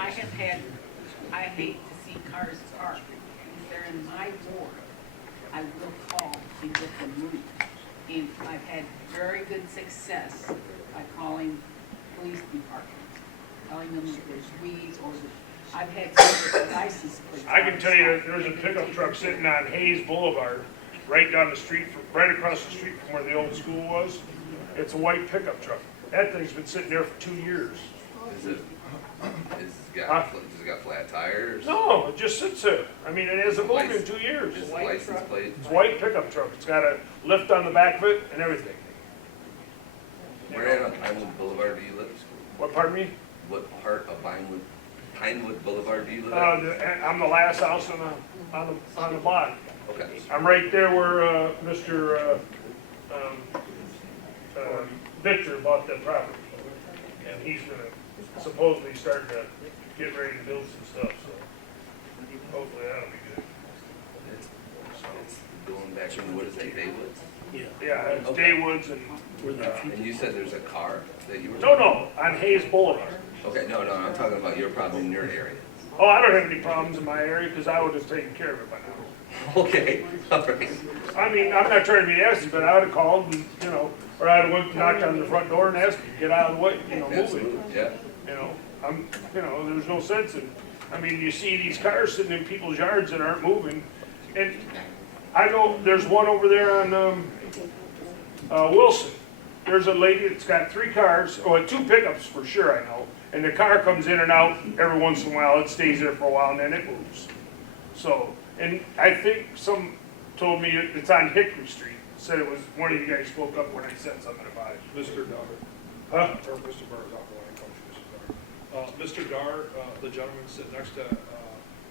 I hate to see cars parked. If they're in my ward, I will call and get them moved. And I've had very good success by calling police departments, telling them that there's weeds or that I've had license plates. I can tell you, there's a pickup truck sitting on Hayes Boulevard, right down the street, right across the street from where the old school was. It's a white pickup truck. That thing's been sitting there for 2 years. Does it got flat tires? No, it just sits there. I mean, it hasn't moved in 2 years. Is the license plate? It's a white pickup truck. It's got a lift on the back of it and everything. Where on Pinewood Boulevard do you live? What, pardon me? what part of Pinewood Boulevard do you live at? I'm the last house on the block. Okay. I'm right there where, Mr. Victor bought that property. And he's gonna supposedly start to get ready to build some stuff, so hopefully that'll be good. Going back to, what is that, Baywood? Yeah, it's Daywoods and, And you said there's a car that you were? no, on Hayes Boulevard. Okay, no, I'm talking about your problem in your area. Oh, I don't have any problems in my area, because I would have taken care of it by now. Okay, all right. I mean, I'm not trying to be nasty, but I would have called and, you know, or I'd have went, knocked on the front door and asked them, get out of the way, you know, move it. Absolutely, yeah. You know, there's no sense in, I mean, you see these cars sitting in people's yards that aren't moving. And I know there's one over there on, Wilson. There's a lady that's got 3 cars, or 2 pickups for sure, I know. And the car comes in and out every once in a while, it stays there for a while and then it moves. So, and I think some told me it's on Hickory Street. Said it was, one of you guys spoke up when I said something about it. Mr. Dar. Huh? Or Mr. Barr is off the line, coach, Mr. Dar, the gentleman sitting next to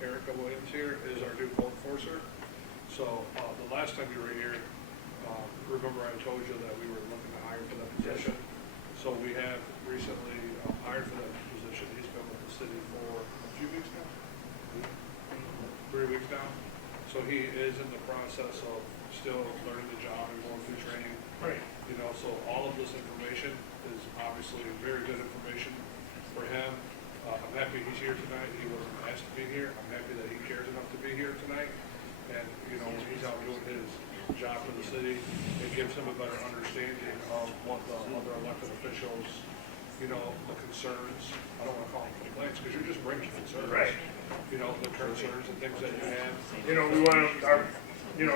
Erica Williams here is our new code enforcer. So the last time you were here, remember I told you that we were looking to hire for that position. So we have recently hired for that position. He's been with the city for a few weeks now, 3 weeks now. So he is in the process of still learning the job and going through training. Right. You know, so all of this information is obviously very good information for him. I'm happy he's here tonight. He wasn't asked to be here. I'm happy that he cares enough to be here tonight. And, you know, when he's out doing his job for the city, it gives him a better understanding of what the other elected officials, you know, the concerns, I don't want to call them complaints, because you're just bringing concerns. Right. You know, the concerns and things that you have. You know, we want to,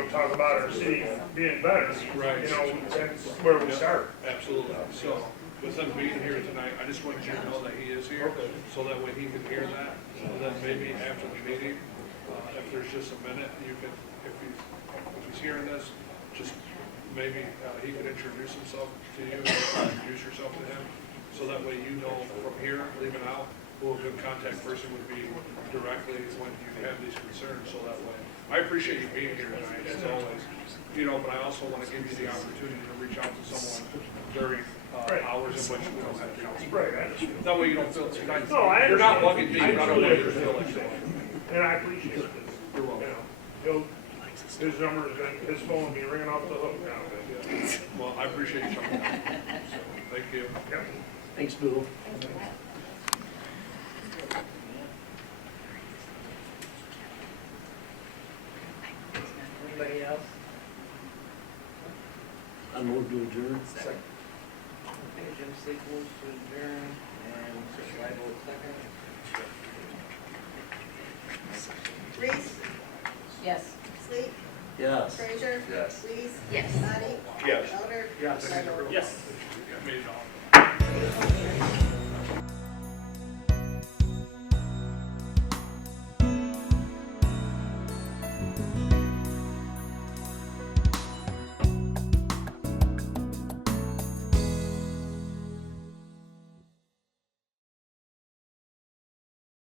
talk about our city being better. Right. You know, that's where we start. Absolutely. So with him being here tonight, I just wanted you to know that he is here, so that way he can hear that. And then maybe after the meeting, if there's just a minute, you can, if he's hearing this, just maybe he could introduce himself to you, introduce yourself to him, so that way you know from here, leaving out, who a good contact person would be directly when you have these concerns, so that way. I appreciate you being here tonight, as always, but I also want to give you the opportunity to reach out to someone during hours in which we don't have council. Right. That way you don't feel, No, I you're not understand. bugging me, but I don't want you to feel like And I appreciate it. You're welcome. His number's been, his phone will be ringing off the hook now. Well, I appreciate you coming out. Thank you. Yep. Thanks, Boo. Anybody else? I move to adjourn. Okay, Jim Sleep moves to adjourn, and Mr. Schweigel second. Reese, Yes. Sleep, Yes. Frazier. Yes. Lees. Yes. Bonnie. Yes. Elder. Yes. Schweigel. I made it all.